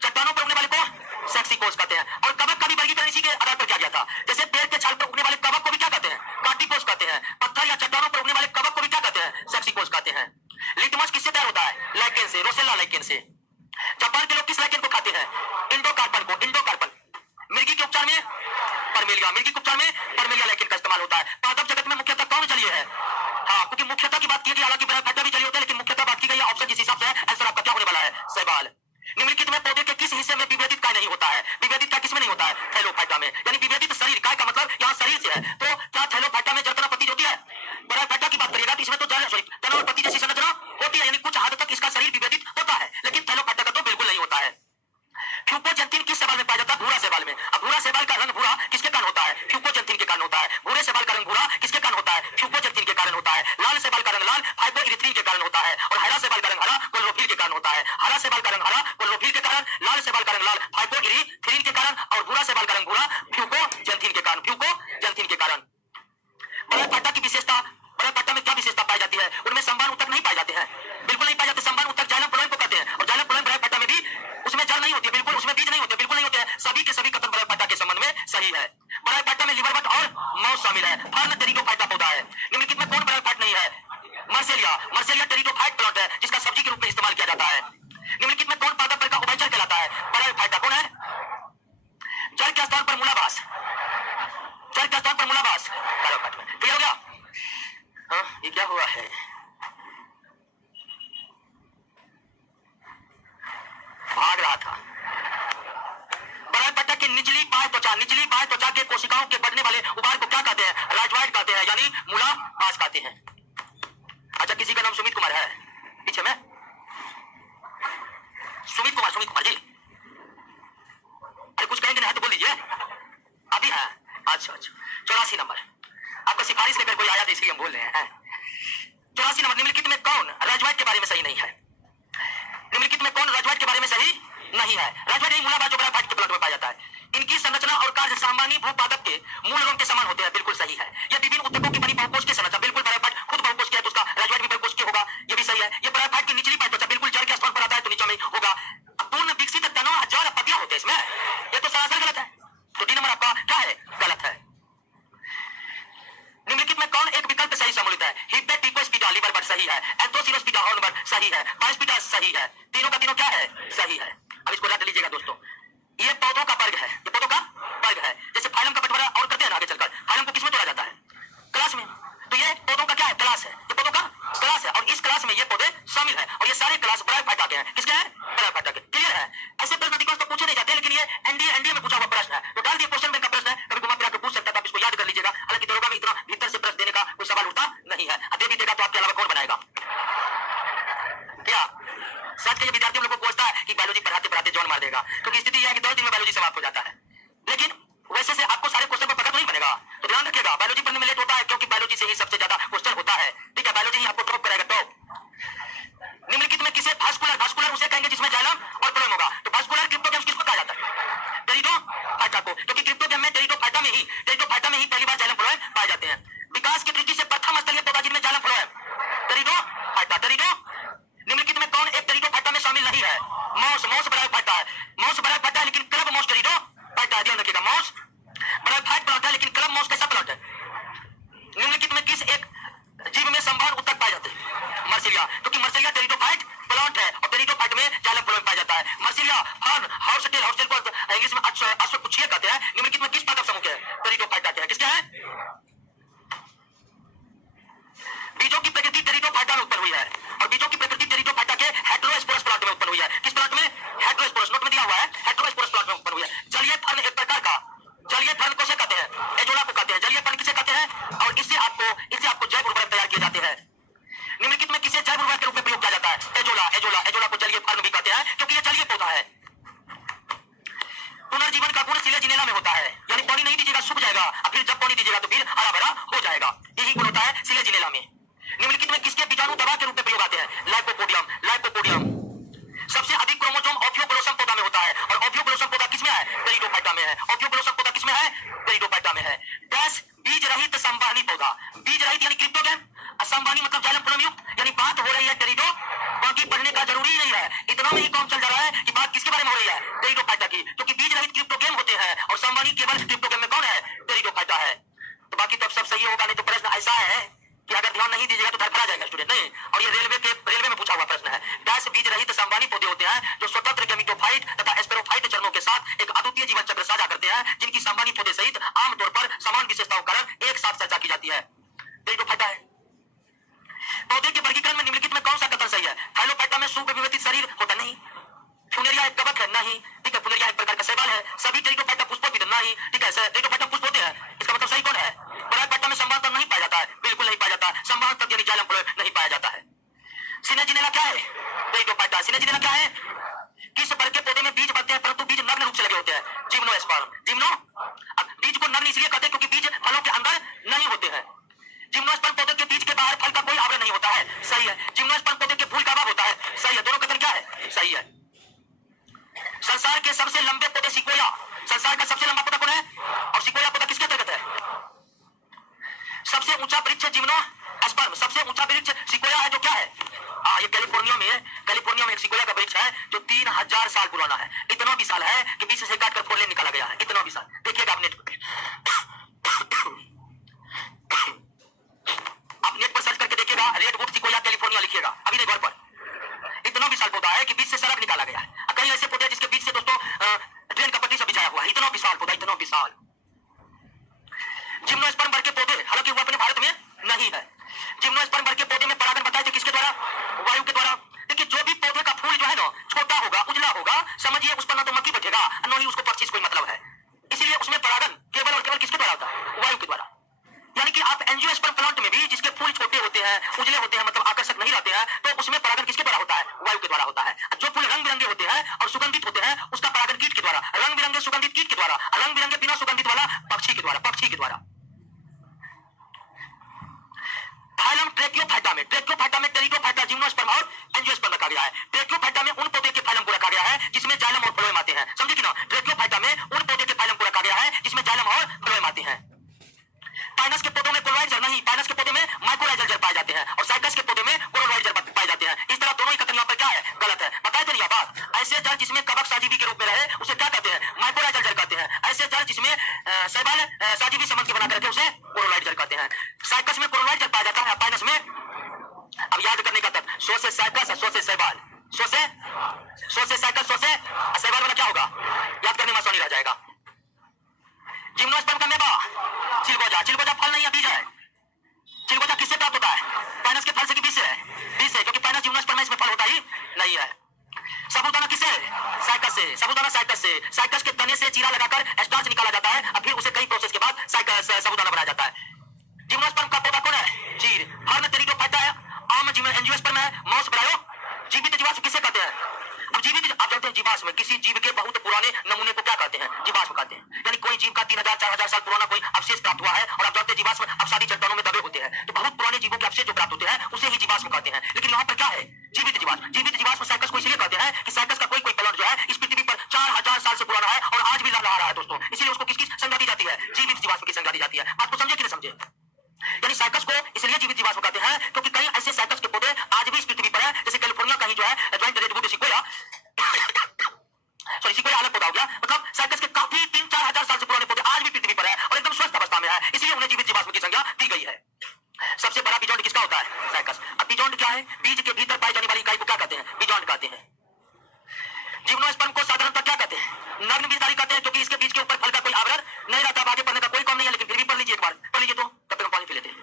चट्टानों पर उगने वाले को सेक्सिकोस कहते हैं। और कवक का भी वर्गीकरण इसी के आधार पर किया गया था। जैसे पेड़ के छाल पर उगने वाले कवक को भी क्या कहते हैं? कार्टिकोस कहते हैं। पत्थर या चट्टानों पर उगने वाले कवक को भी क्या कहते हैं? सेक्सिकोस कहते हैं। लिटमस किससे तैयार होता है? लाइकेन से, रोसेला लाइकेन से। जापान के लोग किस लाइकेन को खाते हैं? इंडोकार्पन को। इंडोकार्पन। मिर्गी के उपचार में परमेलिया, मिर्गी के उपचार में परमेलिया लाइकेन का इस्तेमाल होता है। पादप जगत में मुख्यतः कौन चलिए है? हाँ, क्योंकि मुख्यतः की बात की गई, हालांकि ब्रायोफाइटा भी चलिए होते हैं, लेकिन मुख्यतः बात की गई ऑप्शन जिस हिसाब से है, आंसर आपका क्या होने वाला है? शैवाल। निम्नलिखित में पौधे के किस हिस्से में विभेदित काय नहीं होता है? विभेदित काय किसमें नहीं होता है? थैलोफाइटा में, यानी विभेदित शरीर। काय का मतलब यहाँ शरीर से है, तो क्या थैलोफाइटा में जड़ पत्ती होती है? ब्रायोफाइटा की बात करिएगा तो इसमें तो जड़ पत्ती जैसी संरचना होती है, यानी कुछ हद तक इसका शरीर विभेदित होता है, लेकिन थैलोफाइटा का तो बिल्कुल नहीं होता है। फ्यूकोजेंथिन किस शैवाल में पाया जाता है? भूरा शैवाल में। अब भूरा शैवाल का रंग भूरा किसके कारण होता है? फ्यूकोजेंथिन के कारण होता है। भूरे शैवाल का रंग भूरा किसके कारण होता है? फ्यूकोजेंथिन के कारण होता है। लाल शैवाल का रंग लाल फाइकोइरिथ्रिन के कारण होता है, और हरा शैवाल का रंग हरा क्लोरोफिल के कारण होता है। हरा शैवाल का रंग हरा क्लोरोफिल के कारण, लाल शैवाल का रंग लाल फाइकोइरिथ्रिन के कारण, और भूरा शैवाल का रंग भूरा फ्यूकोजेंथिन के कारण। फ्यूकोजेंथिन के कारण। ब्रायोफाइटा की विशेषता, ब्रायोफाइटा में क्या विशेषता पाई जाती है? उनमें संबान उत्तक नहीं पाए जाते हैं, बिल्कुल नहीं पाए जाते। संबान उत्तक जाइलम फ्लोएम को कहते हैं, और जाइलम फ्लोएम ब्रायोफाइटा में भी उसमें जड़ नहीं होती है, बिल्कुल उसमें बीज नहीं होते, बिल्कुल नहीं होते हैं। सभी के सभी कथन ब्रायोफाइटा के संबंध में सही है। ब्रायोफाइटा में लिवरबट और माउस शामिल है। फर्न टेरिडोफाइटा पौधा है। निम्नलिखित में कौन ब्रायोफाइट नहीं मर्सेलिया टेरिडोफाइट प्लांट है जिसका सब्जी के रूप में इस्तेमाल किया जाता है। निम्नलिखित में कौन पादप वर्ग का उभयचर कहलाता है? ब्रायोफाइटा। कौन है? जल के स्थान पर मूलावास, जल के स्थान पर मूलावास ब्रायोफाइटा। क्लियर हो गया? हाँ, ये क्या हुआ है? भाग रहा था। ब्रायोफाइटा की निचली बाह्य त्वचा, निचली बाह्य त्वचा के कोशिकाओं के बढ़ने वाले उभार को क्या कहते हैं? राइजोइड कहते हैं, यानी मूलावास कहते हैं। अच्छा, किसी का नाम सुमित कुमार है पीछे में? सुमित कुमार, सुमित कुमार जी, अरे कुछ कहेंगे नहीं तो बोल दीजिए। अभी है? अच्छा अच्छा, 84 नंबर। आपका सिफारिश लेकर कोई आया तो इसलिए हम बोल रहे हैं। 84 नंबर। निम्नलिखित में कौन राइजोइड के बारे में सही नहीं है? निम्नलिखित में कौन राइजोइड के बारे में सही नहीं है? राइजोइड एक मूलावास जो ब्रायोफाइट के प्लांट में पाया जाता है। इनकी संरचना और कार्य सामान्य भूपादप के मूल रोम के समान होते हैं। बिल्कुल सही है। यह विभिन्न ऊतकों की बनी बहुकोष्ठीय संरचना, बिल्कुल ब्रायोफाइट खुद बहुकोष्ठीय है तो उसका राइजोइड भी बहुकोष्ठीय होगा, यह भी सही है। यह ब्रायोफाइट की निचली बाह्य त्वचा बिल्कुल जड़ के स्थान पर आता है तो नीचे में होगा। पूर्ण विकसित तनों हजार पत्तियां होते हैं इसमें, यह तो सरासर गलत है। तो डी नंबर आपका क्या है? गलत है। निम्नलिखित में कौन एक विकल्प सही सम्मिलित है? हिपेटिकोस्पिटा लीवर पर सही है, एंथोसिरोस्पिटा हॉर्न पर सही है, बायोस्पिटा सही है। तीनों का तीनों क्या है? सही है। अब इसको रट लीजिएगा दोस्तों, ये पौधों का वर्ग है, ये पौधों का वर्ग है। जैसे फाइलम का बंटवारा और करते हैं ना आगे चलकर, फाइलम को किसमें तोड़ा जाता है? क्लास में। तो ये पौधों का क्या है? क्लास है। ये पौधों का क्लास है और इस क्लास में ये पौधे शामिल है और ये सारे क्लास ब्रायोफाइटा के हैं। किसके हैं? ब्रायोफाइटा के। क्लियर है? ऐसे प्रश्न अधिकांश तो पूछे नहीं जाते, लेकिन ये एनडीए में पूछा हुआ प्रश्न है तो डाल दिए क्वेश्चन बैंक का प्रश्न है, कभी घुमा फिरा के पूछ सकता है, आप इसको याद कर लीजिएगा। हालांकि दरोगा में इतना भीतर से प्रश्न देने का कोई सवाल उठता नहीं है। अब भी देगा तो आपके अलावा कौन बनाएगा? क्या सच के लिए विद्यार्थी लोगों को कोसता है कि बायोलॉजी पढ़ाते पढ़ाते जॉन मार देगा, क्योंकि स्थिति यह है कि 2 दिन में बायोलॉजी समाप्त हो जाता है। लेकिन वैसे से आपको सारे क्वेश्चन को पता नहीं बनेगा, तो ध्यान रखिएगा बायोलॉजी पढ़ने में लेट होता है क्योंकि बायोलॉजी से ही सबसे ज्यादा क्वेश्चन होता है। ठीक है, बायोलॉजी ही आपको टॉप करेगा। टॉप। निम्नलिखित में किसे भास्कुलर, भास्कुलर उसे कहेंगे जिसमें जाइलम और फ्लोएम होगा। तो भास्कुलर क्रिप्टोगैम्स किसको कहा जाता है? टेरिडोफाइटा को, क्योंकि क्रिप्टोगैम में टेरिडोफाइटा में ही पहली बार जाइलम फ्लोएम पाए जाते हैं। विकास की दृष्टि से प्रथम स्थलीय पौधा जिनमें जाइलम फ्लोएम टेरिडोफाइटा। निम्नलिखित में कौन एक टेरिडोफाइटा में शामिल नहीं है? मॉस, मॉस ब्रायोफाइटा है। मॉस ब्रायोफाइटा है लेकिन क्लब मॉस टेरिडोफाइटा है। ध्यान रखिएगा, मॉस ब्रायोफाइट प्लांट है लेकिन क्लब मॉस कैसा प्लांट है? निम्नलिखित में किस एक जीव में संभार ऊतक पाए जाते हैं? मर्सिलिया, क्योंकि मर्सिलिया टेरिडोफाइट प्लांट है और टेरिडोफाइट में जाइलम फ्लोएम पाया जाता है। मर्सिलिया फर्न हाउसटेल, हाउसटेल को इंग्लिश में अश्वपुच्छीय कहते हैं। निम्नलिखित में किस पादप समूह के हैं? टेरिडोफाइटा के हैं। किसके हैं? बीजों की प्रकृति टेरिडोफाइटा में उत्पन्न हुई है और बीजों की प्रकृति टेरिडोफाइटा के हेटेरोस्पोरस प्लांट में उत्पन्न हुई है। किस प्लांट में? हेटेरोस्पोरस, नोट में दिया हुआ है, हेटेरोस्पोरस प्लांट में उत्पन्न हुई है। जलीय फर्न एक प्रकार का, जलीय फर्न को कहते हैं? एजोला को कहते हैं। जलीय फर्न किसे कहते हैं? और इससे आपको जैव उर्वरक तैयार किए जाते हैं। निम्नलिखित में किसे जैव उर्वरक के रूप में प्रयोग किया जाता है? एजोला, एजोला, एजोला को जलीय फर्न भी कहते हैं क्योंकि यह जलीय पौधा है। पुनर्जीवन का गुण सिलेजिनेला में होता है, यानी पानी नहीं दीजिएगा सूख जाएगा और फिर जब पानी दीजिएगा तो फिर हरा भरा हो जाएगा। यही गुण होता है सिलेजिनेला में। निम्नलिखित में किसके बीजाणु दवा के रूप में प्रयोग आते हैं? Lycopodium, lycopodium. सबसे अधिक क्रोमोसोम ओफियोब्लोसम पौधा में होता है और ओफियोब्लोसम पौधा किसमें है? टेरिडोफाइटा में है। ओफियोब्लोसम पौधा किसमें है? टेरिडोफाइटा में है। डैश बीज रहित संवहनी पौधा, बीज रहित यानी क्रिप्टोगैम, असंवहनी मतलब जाइलम फ्लोएम युक्त, यानी बात हो रही है टेरिडो, बाकी पढ़ने का जरूरी नहीं है, इतना में ही काम चल जा रहा है कि बात किसके बारे में हो रही है? टेरिडोफाइटा की, क्योंकि बीज रहित क्रिप्टोगैम होते हैं और संवहनी केवल क्रिप्टोगैम में कौन है? टेरिडोफाइटा है। तो बाकी तो सब सही होगा, नहीं तो प्रश्न ऐसा है कि अगर ध्यान नहीं दीजिएगा तो धड़फड़ा जाएगा स्टूडेंट। नहीं, और ये रेलवे में पूछा हुआ प्रश्न है। डैश बीज रहित संवहनी पौधे होते हैं जो स्वतंत्र गेमिटोफाइट तथा स्पेरोफाइट चरणों के साथ एक अद्वितीय जीवन चक्र साझा करते हैं, जिनकी संवहनी पौधे सहित आमतौर पर समान विशेषताओं के कारण एक साथ चर्चा की जाती है। टेरिडोफाइटा है। पौधे के वर्गीकरण में निम्नलिखित में कौन सा कथन सही है? फाइलोफाइटा में सुविभजित शरीर होता नहीं। फुनेरिया एक कवक है? नहीं। ठीक है, फुनेरिया एक प्रकार का शैवाल है। सभी टेरिडोफाइटा पुष्पोद्भिद? नहीं। ठीक है, टेरिडोफाइटा पुष्प होते हैं, इसका मतलब सही कौन है? ब्रायोफाइटा में संवहन तंत्र नहीं पाया जाता है, बिल्कुल नहीं पाया जाता है। संवहन तंत्र यानी जाइलम फ्लोएम नहीं पाया जाता है। सिलेजिनेला क्या है? टेरिडोफाइटा। सिलेजिनेला क्या है? किस वर्ग के पौधे में बीज बनते हैं परंतु बीज नग्न रूप से लगे होते हैं? जिम्नोस्पर्म। जिम्नो, अब बीज को नग्न इसलिए कहते हैं क्योंकि बीज फलों के अंदर नहीं होते हैं। जिम्नोस्पर्म पौधे के बीज के बाहर फल का कोई आवरण नहीं होता है, सही है। जिम्नोस्पर्म पौधे के फूल का अभाव होता है, सही है। दोनों कथन क्या है? सही है। संसार के सबसे लंबे पौधे सिकोया, संसार का सबसे लंबा पौधा कौन है? और सिकोया पौधा किसके अंतर्गत है? सबसे ऊंचा वृक्ष जिम्नोस्पर्म, सबसे ऊंचा वृक्ष सिकोया है जो क्या है? ये कैलिफोर्निया में है। कैलिफोर्निया में एक सिकोया का वृक्ष है जो 3000 साल पुराना है। इतना विशाल है कि बीच से काटकर फोड़ने निकाला गया है, इतना विशाल। देखिएगा आप नेट पे, आप नेट पर सर्च करके देखिएगा, रेडवुड सिकोया कैलिफोर्निया लिखिएगा, अभी नहीं गौर पर। इतना विशाल पौधा है कि बीच से सड़क निकाला गया है। कई ऐसे पौधे जिसके बीच से दोस्तों ट्रेन का पटरी से बिछाया हुआ है। इतना विशाल पौधा, इतना विशाल। जिम्नोस्पर्म वर्ग के पौधे, हालांकि वो अपने भारत में नहीं है। जिम्नोस्पर्म वर्ग के पौधे में परागण बताए थे किसके द्वारा? वायु के द्वारा। देखिए जो भी पौधे का फूल जो है ना छोटा होगा, उजला होगा, समझिए उस पर ना तो मक्खी बैठेगा न ही उसको पक्षी से कोई मतलब है। इसीलिए उसमें परागण केवल और केवल किसके द्वारा होता है? वायु के द्वारा। यानी कि आप एंजियोस्पर्म प्लांट में भी जिसके फूल छोटे होते हैं, उजले होते हैं, मतलब आकर्षक नहीं रहते हैं, तो उसमें परागण किसके द्वारा होता है? वायु के द्वारा होता है। जो फूल रंग बिरंगे होते हैं और सुगंधित होते हैं, उसका परागण कीट के द्वारा। रंग बिरंगे सुगंधित कीट के द्वारा, रंग बिरंगे बिना सुगंधित वाला पक्षी के द्वारा, पक्षी के द्वारा। फाइलम ट्रेकियोफाइटा में, ट्रेकियोफाइटा में टेरिडोफाइटा, जिम्नोस्पर्म और एंजियोस्पर्म रखा गया है। ट्रेकियोफाइटा में उन पौधे के फाइलम को रखा गया है जिसमें जाइलम और फ्लोएम आते हैं। समझे कि ना? ट्रेकियोफाइटा में उन पौधे के फाइलम को रखा गया है जिसमें जाइलम और फ्लोएम आते हैं। पाइनस के पौधों में कोलोइड जल नहीं, पाइनस के पौधे में माइकोराइजल जल पाए जाते हैं और साइकस के पौधे में कोलोइड जल पाए जाते हैं। इस तरह दोनों ही कथन यहाँ पर क्या है? गलत है। बताए थे ना बात? ऐसे जल जिसमें कवक साजीवी के रूप में रहे उसे क्या कहते हैं? माइकोराइजल जल कहते हैं। ऐसे जल जिसमें शैवाल साजीवी संबंध के बनाकर रखे उसे कोलोइड जल कहते हैं। साइकस में कोलोइड जल पाया जाता है, पाइनस में। अब याद करने का तब, सो से साइकस, सो से शैवाल, सो से साइकस, सो से शैवाल वाला क्या होगा? याद करने में आसानी रह जाएगा। जिम्नोस्पर्म का मेवा चिलगोजा, चिलगोजा फल नहीं है, बीज है। चिलगोजा किससे प्राप्त होता है? पाइनस के फल से कि बीज से? बीज से, क्योंकि पाइनस जिम्नोस्पर्म में इसमें फल होता ही नहीं है। साबूदाना किससे? साइकस से। साबूदाना साइकस से। साइकस के तने से चीरा लगाकर स्टार्च निकाला जाता है और फिर उसे कई प्रोसेस के बाद साइकस साबूदाना बनाया जाता है। जिम्नोस्पर्म का पौधा कौन है? चीर। हर्न टेरिडोफाइटा है, आम एंजियोस्पर्म है, मॉस ब्रायो। जीवित जीवाश्म किसे कहते हैं? अब जीवित, आप जानते हैं जीवाश्म किसी जीव के बहुत पुराने नमूने को क्या कहते हैं? जीवाश्म कहते हैं। यानी कोई जीव का 3000 4000 साल पुराना कोई अवशेष प्राप्त हुआ है और आप जानते हैं जीवाश्म अपसादी चट्टानों में दबे होते हैं, तो बहुत पुराने जीवों के अवशेष जो प्राप्त होते हैं उसे ही जीवाश्म कहते हैं। लेकिन यहाँ पर क्या है? जीवित जीवाश्म। जीवित जीवाश्म साइकस को इसलिए कहते हैं कि साइकस का कोई प्लांट जो है इस पृथ्वी पर 4000 साल से पुराना है और आज भी लहरा रहा है दोस्तों। इसीलिए उसको किसकी संज्ञा दी जाती है? जीवित जीवाश्म की संज्ञा दी जाती है। आपको समझे कि नहीं समझे? यानी साइकस को इसलिए जीवित जीवाश्म कहते हैं क्योंकि कई ऐसे साइकस के पौधे आज भी इस पृथ्वी पर है, जैसे कैलिफोर्निया कहीं जो है ज्वाइंट रेडवुड सिक्वोया, सॉरी सिक्वोया अलग पौधा हो गया, मतलब साइकस के काफी 3-4 हजार साल से पुराने पौधे आज भी पृथ्वी पर है और एकदम स्वस्थ अवस्था में है, इसलिए उन्हें जीवित जीवाश्म की संज्ञा दी गई है। सबसे बड़ा बीजोंड किसका होता है? साइकस। अब बीजोंड क्या है? बीज के भीतर पाई जाने वाली इकाई को क्या कहते हैं? बीजोंड कहते हैं। जिम्नोस्पर्म को साधारणतः क्या कहते हैं? नग्न बीजधारी कहते हैं, क्योंकि इसके बीज के ऊपर फल का कोई आवरण नहीं रहता। आगे पढ़ने का कोई काम नहीं है, लेकिन फिर भी पढ़ लीजिए, एक बार पढ़ लीजिए तो तब तक हम पानी पी लेते हैं।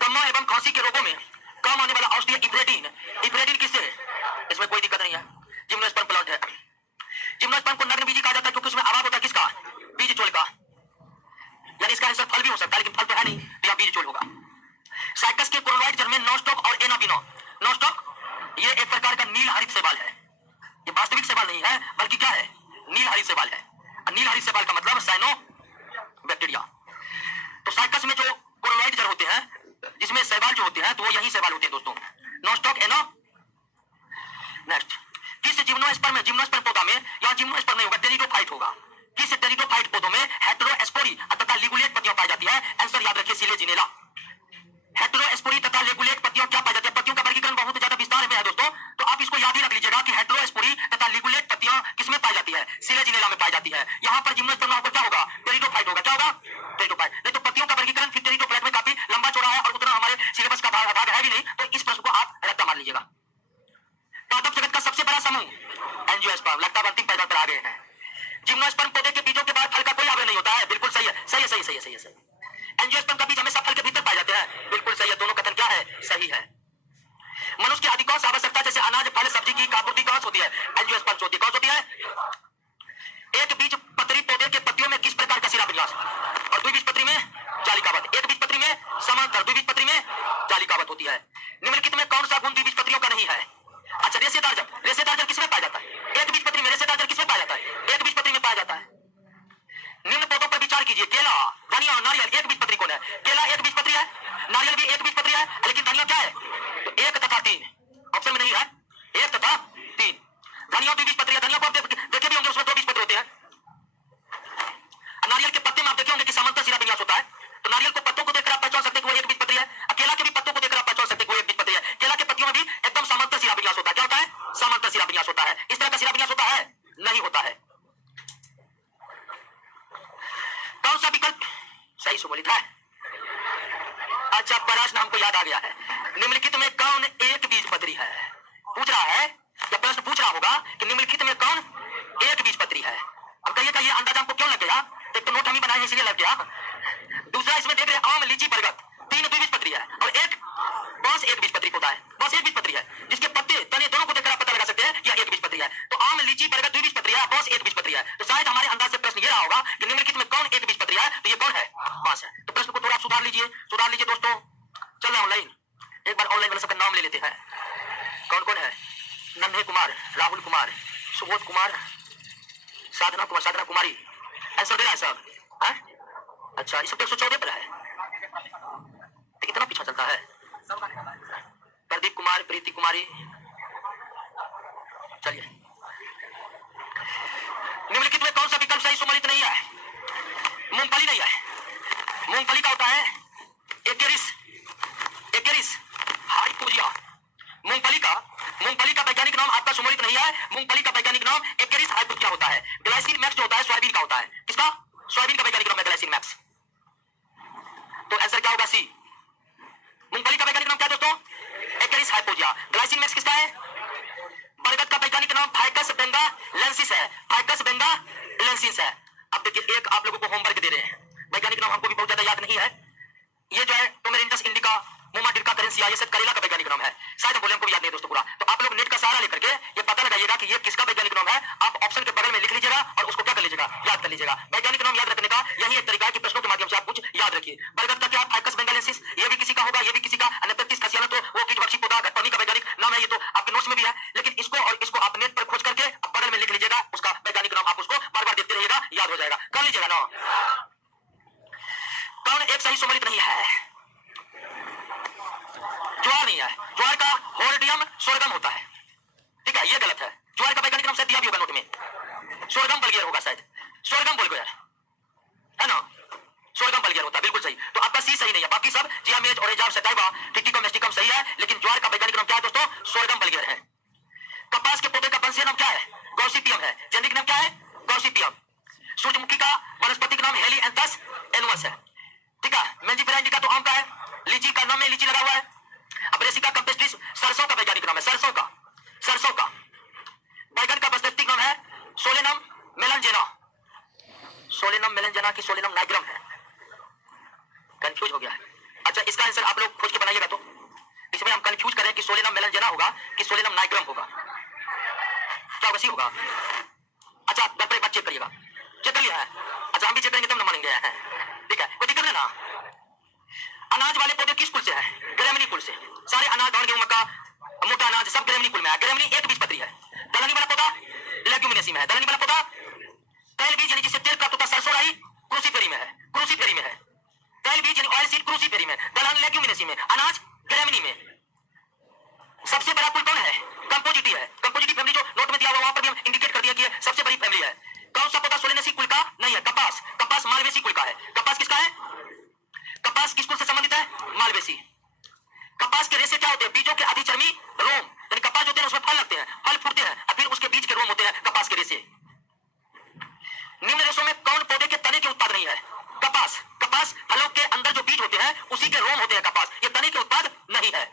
दमा एवं खांसी के रोगों में काम आने वाला औषधि इब्रेडिन। इब्रेडिन किससे? इसमें कोई दिक्कत नहीं है, जिम्नोस्पर्म प्लांट है। जिम्नोस्पर्म को नग्न बीजी कहा जाता है क्योंकि उसमें अभाव होता है किसका? बीज चोल का। यानी इसका आंसर फल भी हो सकता है, लेकिन फल तो है नहीं, तो यहाँ बीज चोल होगा। साइकस के कोलोइड जड़ में नॉस्टॉक और एनाबिनो। नॉस्टॉक ये एक प्रकार का नील हरित शैवाल है। ये वास्तविक शैवाल नहीं है, बल्कि क्या है? नील हरित शैवाल है। नील हरित शैवाल का मतलब साइनो बैक्टीरिया। तो साइकस में जो कोलोइड जड़ होते हैं, जिसमें शैवाल जो होते हैं, तो वो यही शैवाल होते हैं दोस्तों। नॉस्टॉक, एनो। नेक्स्ट, किस जिम्नोस्पर्म में, जिम्नोस्पर्म पौधा में, या जिम्नोस्पर्म नहीं होगा, टेरिडोफाइट होगा। किस टेरिडोफाइट पौधों में हेटेरोस्पोरी तथा लिगुलेट पत्तियां पाई जाती है? आंसर याद रखिए, सिलेजिनेला। हेटेरोस्पोरी तथा लिगुलेट पत्तियां क्या पाई जाती है? पत्तियों का वर्गीकरण बहुत ज्यादा विस्तार में है दोस्तों, तो आप इसको याद ही रख लीजिएगा कि हेटेरोस्पोरी तथा लिगुलेट पत्तियां किसमें पाई जाती है? सिलेजिनेला में पाई जाती है। यहाँ पर जिम्नोस्पर्म होगा क्या होगा? टेरिडोफाइट होगा। क्या होगा? टेरिडोफाइट। नहीं तो पत्तियों का वर्गीकरण फिर टेरिडोफाइट में काफी लंबा चौड़ा है और उतना हमारे सिलेबस का भाग है भी नहीं, तो इस प्रश्न को आप रट्टा मार लीजिएगा। पादप जगत का सबसे बड़ा समूह एंजियोस्पर्म। लगता है अंतिम पैदा पर आ गए हैं। जिम्नोस्पर्म पौधे के बीजों के बाद फल का कोई आवरण नहीं होता है। बिल्कुल सही है, सही है, सही है, सही है, सही है, सही है। एंजियोस्पर्म का बीज हमेशा फल के भीतर पाए जाते हैं। बिल्कुल सही है, दोनों कथन क्या है? सही है। मनुष्य की अधिकांश आवश्यकता जैसे अनाज, फल, सब्जी की आपूर्ति कहां से होती है? एंजियोस्पर्म से होती है। कौन होती है? एक बीज पत्री पौधे के पत्तियों में किस प्रकार का शिरा विन्यास? और द्विबीजपत्री में जालिकावत। एक बीजपत्री में समांतर, द्विबीजपत्री में जालिकावत होती है। निम्नलिखित में कौन सा गुण द्विबीजपत्रियों का नहीं है? अच्छा, रेशेदार जल। रेशेदार जल किसमें पाया जाता है? एक बीजपत्री में रेशेदार जल किसमें पाया जाता है? एक बीजपत्री में पाया जाता है। निम्न पौधों पर विचार कीजिए। केला, धनिया, नारियल एक बीजपत्री कौन है? केला एक बीजपत्री है, नारियल भी एक बीजपत्री है, लेकिन धनिया क्या है? तो 1 तथा 3 ऑप्शन में नहीं है। 1 तथा 3 धनिया द्विबीजपत्री है। धनिया को आप देखे भी होंगे, उसमें 2 बीजपत्र होते हैं। नारियल के पत्ते में आप देखे होंगे कि समांतर शिरा विन्यास होता है, तो नारियल को पत्तों को देखकर आप पहचान सकते हैं कि वो एक बीजपत्री है। केला के भी पत्तों को देखकर आप पहचान सकते हैं कि वो एक बीजपत्री है। केला के पत्तियों में भी एकदम समांतर शिरा विन्यास होता है। क्या होता है? समांतर समांतर शिलाविन्यास होता है। इस तरह का शिलाविन्यास होता है? नहीं होता है। कौन सा विकल्प सही सुमेलित है? अच्छा, प्रश्न हमको याद आ गया है। निम्नलिखित में कौन एक बीजपत्री है? पूछ रहा है या प्रश्न पूछ रहा होगा कि निम्नलिखित में कौन एक बीजपत्री है। अब कहिएगा ये अंदाजा हमको क्यों लग गया? एक तो नोट हम ही बनाए इसलिए लग गया। दूसरा इसमें देख रहे आम, लीची, बरगद, तीन द्विबीजपत्री है और एक बांस एक बीजपत्री होता है। बांस एक बीजपत्री है जिसके पत्ते तने दोनों को देखकर आप पता लगा सकते हैं कि यह एक बीजपत्री है। तो आम, लीची, बरगद द्विबीजपत्री है, बांस एक बीजपत्री है। तो शायद हमारे अंदाज से प्रश्न ये रहा होगा कि निम्नलिखित में कौन एक बीजपत्री है, तो ये कौन है? बांस है। तो प्रश्न को थोड़ा सुधार लीजिए दोस्तों। चल रहा ऑनलाइन, एक बार ऑनलाइन वाले सबका नाम ले लेते हैं। कौन कौन है? नन्हे कुमार, राहुल कुमार, सुबोध कुमार, साधना कुमार, साधना कुमारी। आंसर दे रहा है सब? अच्छा, इस 114 पर है। तो कितना पीछा चलता है? प्रदीप कुमार, प्रीति कुमारी। चलिए, निम्नलिखित में कौन सा विकल्प सही सुमेलित नहीं है? मूंगफली नहीं है। मूंगफली का होता है एकेरिस, एकेरिस हाइपोजिया। मूंगफली का वैज्ञानिक नाम आपका सुमेलित नहीं है। मूंगफली का वैज्ञानिक नाम एकेरिस हाइपोजिया होता है। ग्लाइसिन मैक्स जो होता है सोयाबीन का होता है। किसका? सोयाबीन का वैज्ञानिक नाम है ग्लाइसिन मैक्स। तो आंसर क्या होगा? सी। मूंगफली का वैज्ञानिक नाम क्या है दोस्तों? एकेरिस हाइपोजिया। ग्लाइसिन मैक्स किसका है? बरगद का वैज्ञानिक नाम फाइकस बेंगालेंसिस है। फाइकस बेंगालेंसिस है। अब देखिए, एक आप लोगों को होमवर्क दे रहे हैं। वैज्ञानिक नाम हमको भी बहुत ज्यादा याद नहीं है। ये जो है टोमेरिंटस इंडिका, मोमाटिल्का करेंसिया, ये सब करेला का वैज्ञानिक नाम है। शायद हम बोले, हमको याद नहीं दोस्तों पूरा। तो आप लोग नेट का सहारा लेकर के ये पता लगाइएगा कि ये किसका वैज्ञानिक नाम है। आप ऑप्शन के बगल में लिख लीजिएगा और उसको क्या कर लीजिएगा? याद कर लीजिएगा। वैज्ञानिक नाम याद रखने का यही एक तरीका है कि प्रश्नों के माध्यम से आप कुछ याद रखिए। बरगद का क्या? Ficus benghalensis. ये भी किसी का होगा, ये भी किसी का। अनेपेक्टिस खसियाना तो वो कीटवर्षी पौधा गट्टनी का वैज्ञानिक नाम है। ये तो आपके नोट्स में भी है, लेकिन इसको और इसको आप नेट पर खोज करके बगल में लिख लीजिएगा। उसका वैज्ञानिक नाम आप उसको बार बार देखते रहिएगा, याद हो जाएगा। कर लीजिएगा ना। कौन एक सही सुमेलित नहीं है? ज्वार नहीं है। ज्वार का होर्डियम सोरगम होता है। ठीक है, ये गलत है। ज्वार का वैज्ञानिक नाम शायद दिया भी होगा नोट में। सोरगम बल्गियर होगा शायद। सोरगम बल्गियर है ना? सोरगम बल्गियर होता है, बिल्कुल सही। तो आपका सी सही नहीं है। बाकी सब जियामेज, ओरेजाब, सटाइवा, टिटिकम, एस्टिकम सही है, लेकिन ज्वार का वैज्ञानिक नाम क्या है दोस्तों? सोरगम बल्गियर है। कपास के पौधे का वंशीय नाम क्या है? गॉसिपियम है। जेनेरिक नाम क्या है? गॉसिपियम। सूरजमुखी का वानस्पतिक नाम हेलिएंथस एनुअस है। ठीक है, मेंजिफेरा इंडिका तो आम का है। लीची का नाम में लीची लगा हुआ है। अब्रेसिका कैम्पेस्ट्रिस सरसों का वैज्ञानिक नाम है। सरसों का बैगन का वानस्पतिक नाम है सोलेनम मेलनजेना। सोलेनम मेलनजेना की सोलेनम नाइग्रम है। कंफ्यूज हो गया है। अच्छा, इसका आंसर आप लोग खोज के बनाइएगा। तो इसमें हम कंफ्यूज करें कि सोलेनम मेलनजेना होगा कि सोलेनम नाइग्रम होगा। क्या वैसी होगा? अच्छा, डॉक्टर एक बार चेक करिएगा। चेक कर लिया है? अच्छा, हम भी चेक करेंगे तब न मानेंगे। ठीक है, कोई दिक्कत है ना? अनाज वाले पौधे किस कुल से है? ग्रेमिनी कुल से। सारे अनाज, धान, गेहूं, मक्का, मोटा अनाज सब ग्रेमिनी कुल में है। ग्रेमिनी एक बीजपत्री है। दलहनी वाला पौधा लेग्यूमिनेसी में है। दलहनी वाला पौधा तेल बीज यानी जिससे तेल प्राप्त होता है, सरसों राई क्रूसीफेरी में है। क्रूसीफेरी में है। तेल बीज यानी ऑयल सीड क्रूसीफेरी में। दलहन लेग्यूमिनेसी में। अनाज ग्रेमिनी में। सबसे बड़ा कुल कौन है? कंपोजिटी है। कंपोजिटी फैमिली जो नोट में दिया हुआ वहां पर भी हम इंडिकेट कर दिया कि सबसे बड़ी फैमिली है। कौन सा पौधा सोलेनेसी कुल का नहीं है? कपास। कपास मालवेसी कुल का है। कपास किसका है? कपास किस कुल से संबंधित है? मालवेसी। कपास के रेशे क्या होते हैं? बीजों के अधिचर्मी रोम, यानी कपास जो होते हैं उसमें फल लगते हैं, फल फूटते हैं और फिर उसके बीज के रोम होते हैं कपास के रेशे। निम्न रेशों में कौन पौधे के तने के उत्पाद नहीं है? कपास। कपास फलों के अंदर जो बीज होते हैं उसी के रोम होते हैं कपास। ये तने के उत्पाद नहीं है।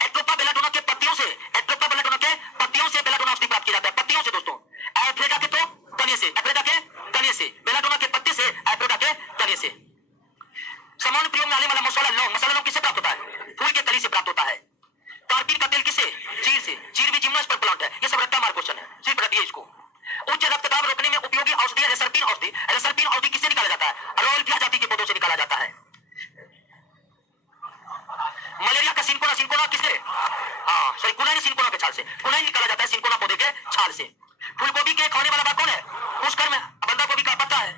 एट्रोपा बेलाडोना के पत्तियों से, एट्रोपा बेलाडोना के पत्तियों से बेलाडोना औषधि प्राप्त किया जाता है। पत्तियों से दोस्तों। एफ्रेडा के तो तने से, एफ्रेडा के तने से, बेलाडोना के पत्ते से, एफ्रेडा के तने से। सामान्य प्रयोग में आने वाला मसाला लौंग, मसाला लौंग किससे प्राप्त होता है? फूल के कली से प्राप्त होता है। कार्पिन का तेल किससे? चीड़ से। चीड़ भी जिम्नोस्पर्म प्लांट है। ये सब रट्टा मार क्वेश्चन है, सिर्फ रटिए इसको। उच्च रक्तदाब रोकने में उपयोगी औषधि रेसरपिन औषधि। रेसरपिन औषधि किससे निकाला जाता है? अरोल्फिया जाति के पौधों से निकाला जाता है। मलेरिया का सिंकोना, सिंकोना किससे? हाँ सॉरी, कुनैन सिंकोना के छाल से। कुनैन निकाला जाता है सिंकोना पौधे के छाल से। फूलगोभी के खाने वाला भाग कौन है? पुष्कर में। बंदा गोभी का पत्ता है।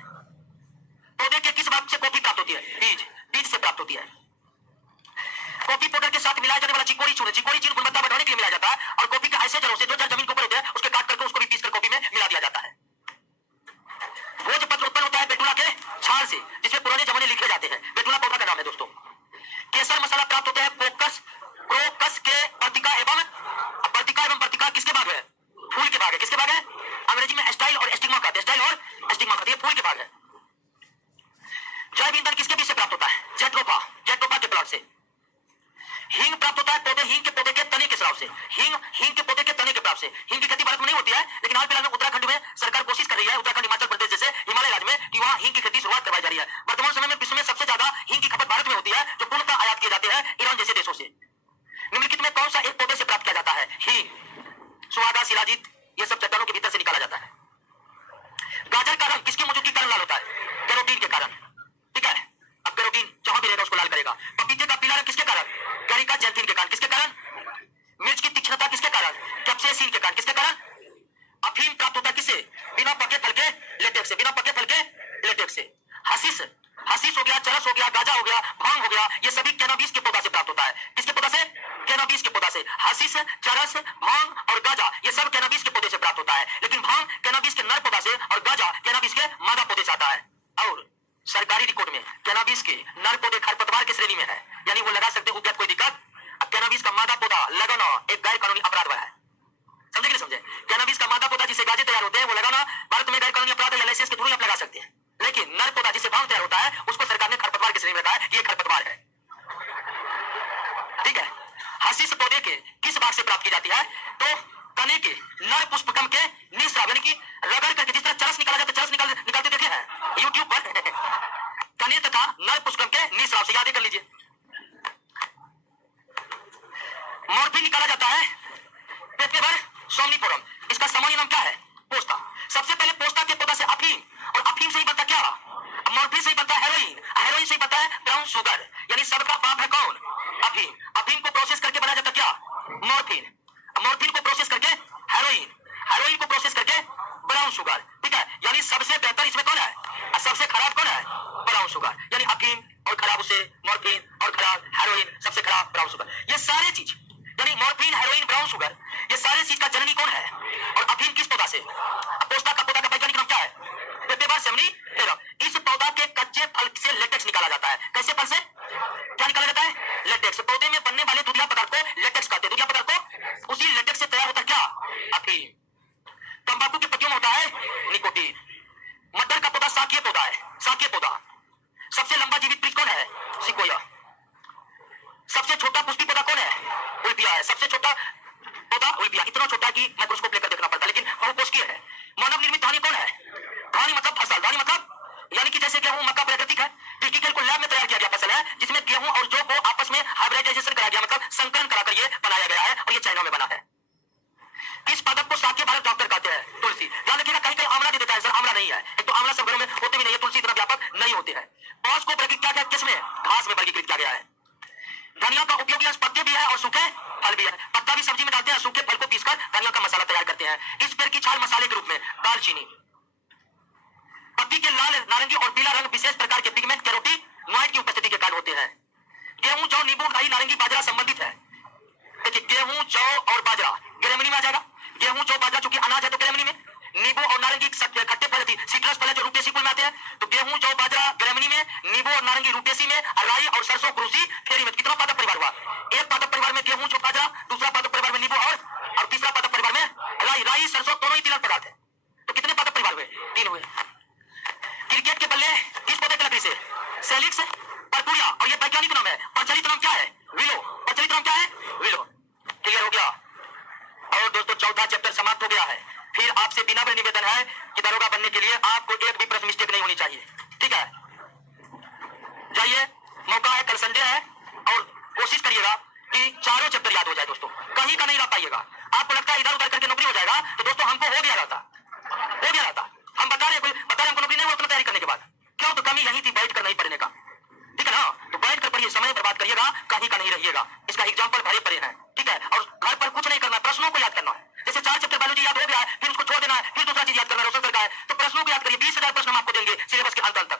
पौधे के किस भाग से कॉफी प्राप्त होती है? बीज। बीज से प्राप्त होती है। कॉफी पाउडर के साथ मिलाया जाने वाला चिकोरी चूर्ण, चिकोरी चूर्ण गुणवत्ता बढ़ाने के लिए मिलाया जाता है और कॉफी के ऐसे जड़ों से जो जड़ जमीन के ऊपर होते हैं उसके काट करके उसको भी पीसकर कॉफी में मिला दिया जाता है। भोजपत्र उत्पन्न होता है बेटुला के छाल से, जिसमें पुराने जमाने लिखे जाते हैं। बेटुला पौधा का नाम है दोस्तों। केसर मसाला प्राप्त होता है क्रोकस के स्टिग्मा खाती है, फूल के भाग है। जैव ईंधन किसके बीज से प्राप्त होता है? जेट्रोफा, जेट्रोफा के प्लांट से। हींग प्राप्त होता है पौधे, हींग के पौधे के तने के स्राव से। हींग के पौधे के तने के प्राप्त से। हींग की खेती भारत में नहीं होती है, लेकिन हाल फिलहाल में उत्तराखंड में सरकार कोशिश कर रही है, उत्तराखंड, हिमाचल प्रदेश जैसे हिमालय राज्य में, कि वहां हींग की खेती शुरुआत करवाई जा रही है। वर्तमान समय में विश्व में सबसे ज्यादा हींग की खपत भारत में होती है, जो पूर्णतः आयात किए जाते हैं ईरान जैसे देशों से। निम्नलिखित में कौन सा एक पौधे से प्राप्त किया जाता है? हींग, सुहागा, शिलाजीत, ये सब चट्टानों के भीतर से निकाला जाता है। गाजर का रंग किसकी मौजूदगी के कारण लाल होता है? कैरोटीन के कारण। ठीक है, अब कैरोटीन जहां भी रहेगा उसको लाल करेगा। पपीते का पीला रंग किसके कारण? कैरिका जेल्थिन के कारण। किसके कारण? मिर्च की तीक्ष्णता किसके कारण? कैप्सेसिन के कारण। किसके कारण? अफीम प्राप्त होता है किससे? बिना पके फल के लेटेक्स से। बिना पके फल के लेटेक्स से। हशीश, हशीश हो गया, चरस हो गया, गांजा हो गया, भांग हो गया, ये सभी कैनाबिस के पौधा से प्राप्त होता है। किसके पौधा से? कैनाबिस के पौधा से। हशीश, चरस, भांग और गांजा ये सब कैनाबिस के पौधे से प्राप्त होता है, लेकिन भांग कैनाबिस के नर पौधा से और गांजा कैनाबिस के मादा पौधे से आता है। और सरकारी रिकॉर्ड में कैनाबिस के नर पौधे खरपतवार की श्रेणी में है, यानी वो लगा सकते हो, कोई दिक्कत। अब कैनाबिस का मादा पौधा लगाना एक गैर कानूनी अपराध है। समझे कि नहीं समझे? कैनाबिस का मादा पौधा जिससे गांजे तैयार होते हैं वो लगाना भारत में गैर कानूनी अपराध है, लाइसेंस के थ्रू आप लगा सकते हैं। लेकिन नर पौधा जिससे भांग तैयार होता है उसको सरकार ने खरपतवार की श्रेणी में रखा है, ये खरपतवार है। ठीक है, हशीश पौधे के किस भाग से प्राप्त की जाती है? तो तने के नर पुष्पकम के निस्राव, यानी कि रगड़ करके जिस तरह चरस निकाला जाता है, चरस निकालते देखे हैं यूट्यूब पर। तने तथा नर पुष्पकम के निस्राव से, याद कर लीजिए। मॉर्फिन निकाला जाता है पेपेवर सोमनिफोरम, इसका सामान्य नाम क्या है? पोस्ता। सबसे पहले पोस्ता के पौधा से अफीम, और अफीम से ही बनता क्या? मॉर्फिन से ही बनता है हेरोइन, हेरोइन से ही बनता है ब्राउन शुगर, यानी सबका बाप है कौन? अफीम। अफीम को प्रोसेस करके बनाया जाता क्या? मॉर्फिन। मॉर्फिन को प्रोसेस करके हेरोइन, हेरोइन को प्रोसेस करके ब्राउन शुगर। ठीक है, यानी सबसे बेहतर इसमें कौन है और सबसे खराब कौन है? Brown sugar. यानी अफीम और खराब उसे मॉर्फिन और खराब हेरोइन, सबसे खराब ब्राउन शुगर। ये सारे चीज यानी मॉर्फिन, हेरोइन, ब्राउन शुगर, ये सारे चीज का जननी कौन है? और अफीम किस पौधा से? पोस्ता का पौधा का वैज्ञानिक नाम क्या है? पेपेवर सेमनीफेरम। इस पौधा के कच्चे फल से लेटेक्स निकाला जाता है। कैसे फल से क्या निकाला जाता है? लेटेक्स। पौधे में बनने वाले दूधिया पदार्थ को लेटेक्स कहते हैं। दूधिया पदार्थ को, उसी लेटेक्स से तैयार होता है क्या? अफीम। तंबाकू की पत्तियों में होता है निकोटीन। मटर का पौधा शाकीय पौधा है, शाकीय पौधा। सबसे लंबा जीवित वृक्ष कौन है? सिकोया। सबसे छोटा पुष्पी पौधा कौन है? उल्पिया है। सबसे छोटा पौधा उल्पिया, इतना छोटा कि माइक्रोस्कोप लेकर देखना पड़ता है, लेकिन बहुकोषीय है। मानव निर्मित धानी कौन है? धानी मतलब फसल, धानी मतलब यानी कि जैसे गेहूं, मक्का प्राकृतिक है। टिकी को लैब में तैयार किया गया फसल है, जिसमें गेहूं और जौ को आपस में हाइब्रिडाइजेशन कराया गया, मतलब संकरण कराकर ये बनाया गया है, और ये चाइना में बना है। किस पादप को शाक्य भारत डॉक्टर कहते हैं? तुलसी। ध्यान रखिएगा, कहीं कहीं आंवला दे देता है सर, आंवला नहीं है। एक तो आंवला सब घरों में होते भी नहीं है, तुलसी इतना व्यापक नहीं होते हैं। बांस को वर्गीकृत किया गया किसमें? घास में वर्गीकृत किया गया है। धनिया का उपयोगी अंश पत्ते भी है और सूखे फल भी है। पत्ता भी सब्जी में डालते हैं, सूखे फल को पीसकर धनिया का मसाला तैयार करते हैं। इस पेड़ की छाल मसाले के रूप में दालचीनी। पत्ती के लाल, नारंगी और पीला रंग विशेष प्रकार के पिगमेंट कैरोटीनॉइड की उपस्थिति के कारण होते हैं। गेहूं, जौ, नींबू, राई, नारंगी, बाजरा संबंधित है। देखिए, गेहूं, जौ और बाजरा ग्रेमनी में आ जाएगा। गेहूं, जौ, बाजरा चूंकि अनाज है तो ग्रेमनी में। नींबू और नारंगी खट्टे फल थी, सिट्रस फल है जो रूटेसी कुल में आते हैं। तो गेहूं, जौ, बाजरा ग्रेमनी में, नींबू और नारंगी रूटेसी में, राई और सरसों क्रूसी फेरी में। कितना पादप परिवार हुआ? एक पादप परिवार में गेहूं, जौ, बाजरा, दूसरा पादप परिवार में नींबू और तीसरा पादप परिवार में राई। राई, सरसों दोनों ही तिलक पदार्थ है। तो कितने पादप परिवार हुए? 3 हुए। क्रिकेट के बल्ले किस पौधे की लकड़ी से? सेलिक्स परपुरिया। और ये वैज्ञानिक नाम है, प्रचलित नाम क्या है? विलो। प्रचलित नाम क्या है? विलो। क्लियर हो गया? और दोस्तों, चौथा चैप्टर समाप्त हो गया है। फिर आपसे विनम्र निवेदन है कि दरोगा बनने के लिए आपको एक भी प्रश्न मिस्टेक नहीं होनी चाहिए। ठीक है, जाइए, मौका है, कल संडे है, और कोशिश करिएगा कि चारों चैप्टर याद हो जाए दोस्तों, कहीं का नहीं रह पाइएगा। आपको लगता है इधर उधर करके नौकरी हो जाएगा, तो दोस्तों हमको हो गया रहता। हम बता रहे हमको नौकरी नहीं हुआ अपना तैयारी करने के बाद। क्यों? तो कमी यही थी, बैठ कर नहीं पढ़ने का। ठीक है ना? तो बैठ कर पढ़िए, समय बर्बाद करिएगा, कहीं का नहीं रहिएगा। इसका एग्जाम्पल भरे पड़े हैं। ठीक है, और घर पर कुछ नहीं करना, प्रश्नों को याद करना है। जैसे 4 चैप्टर बायोलॉजी याद हो गया है, फिर उसको छोड़ देना है, फिर दूसरा चीज याद करना है, रोशन सर का है, तो प्रश्नों को याद करिए। 20,000 प्रश्न हम आपको देंगे सिलेबस के अंत तक।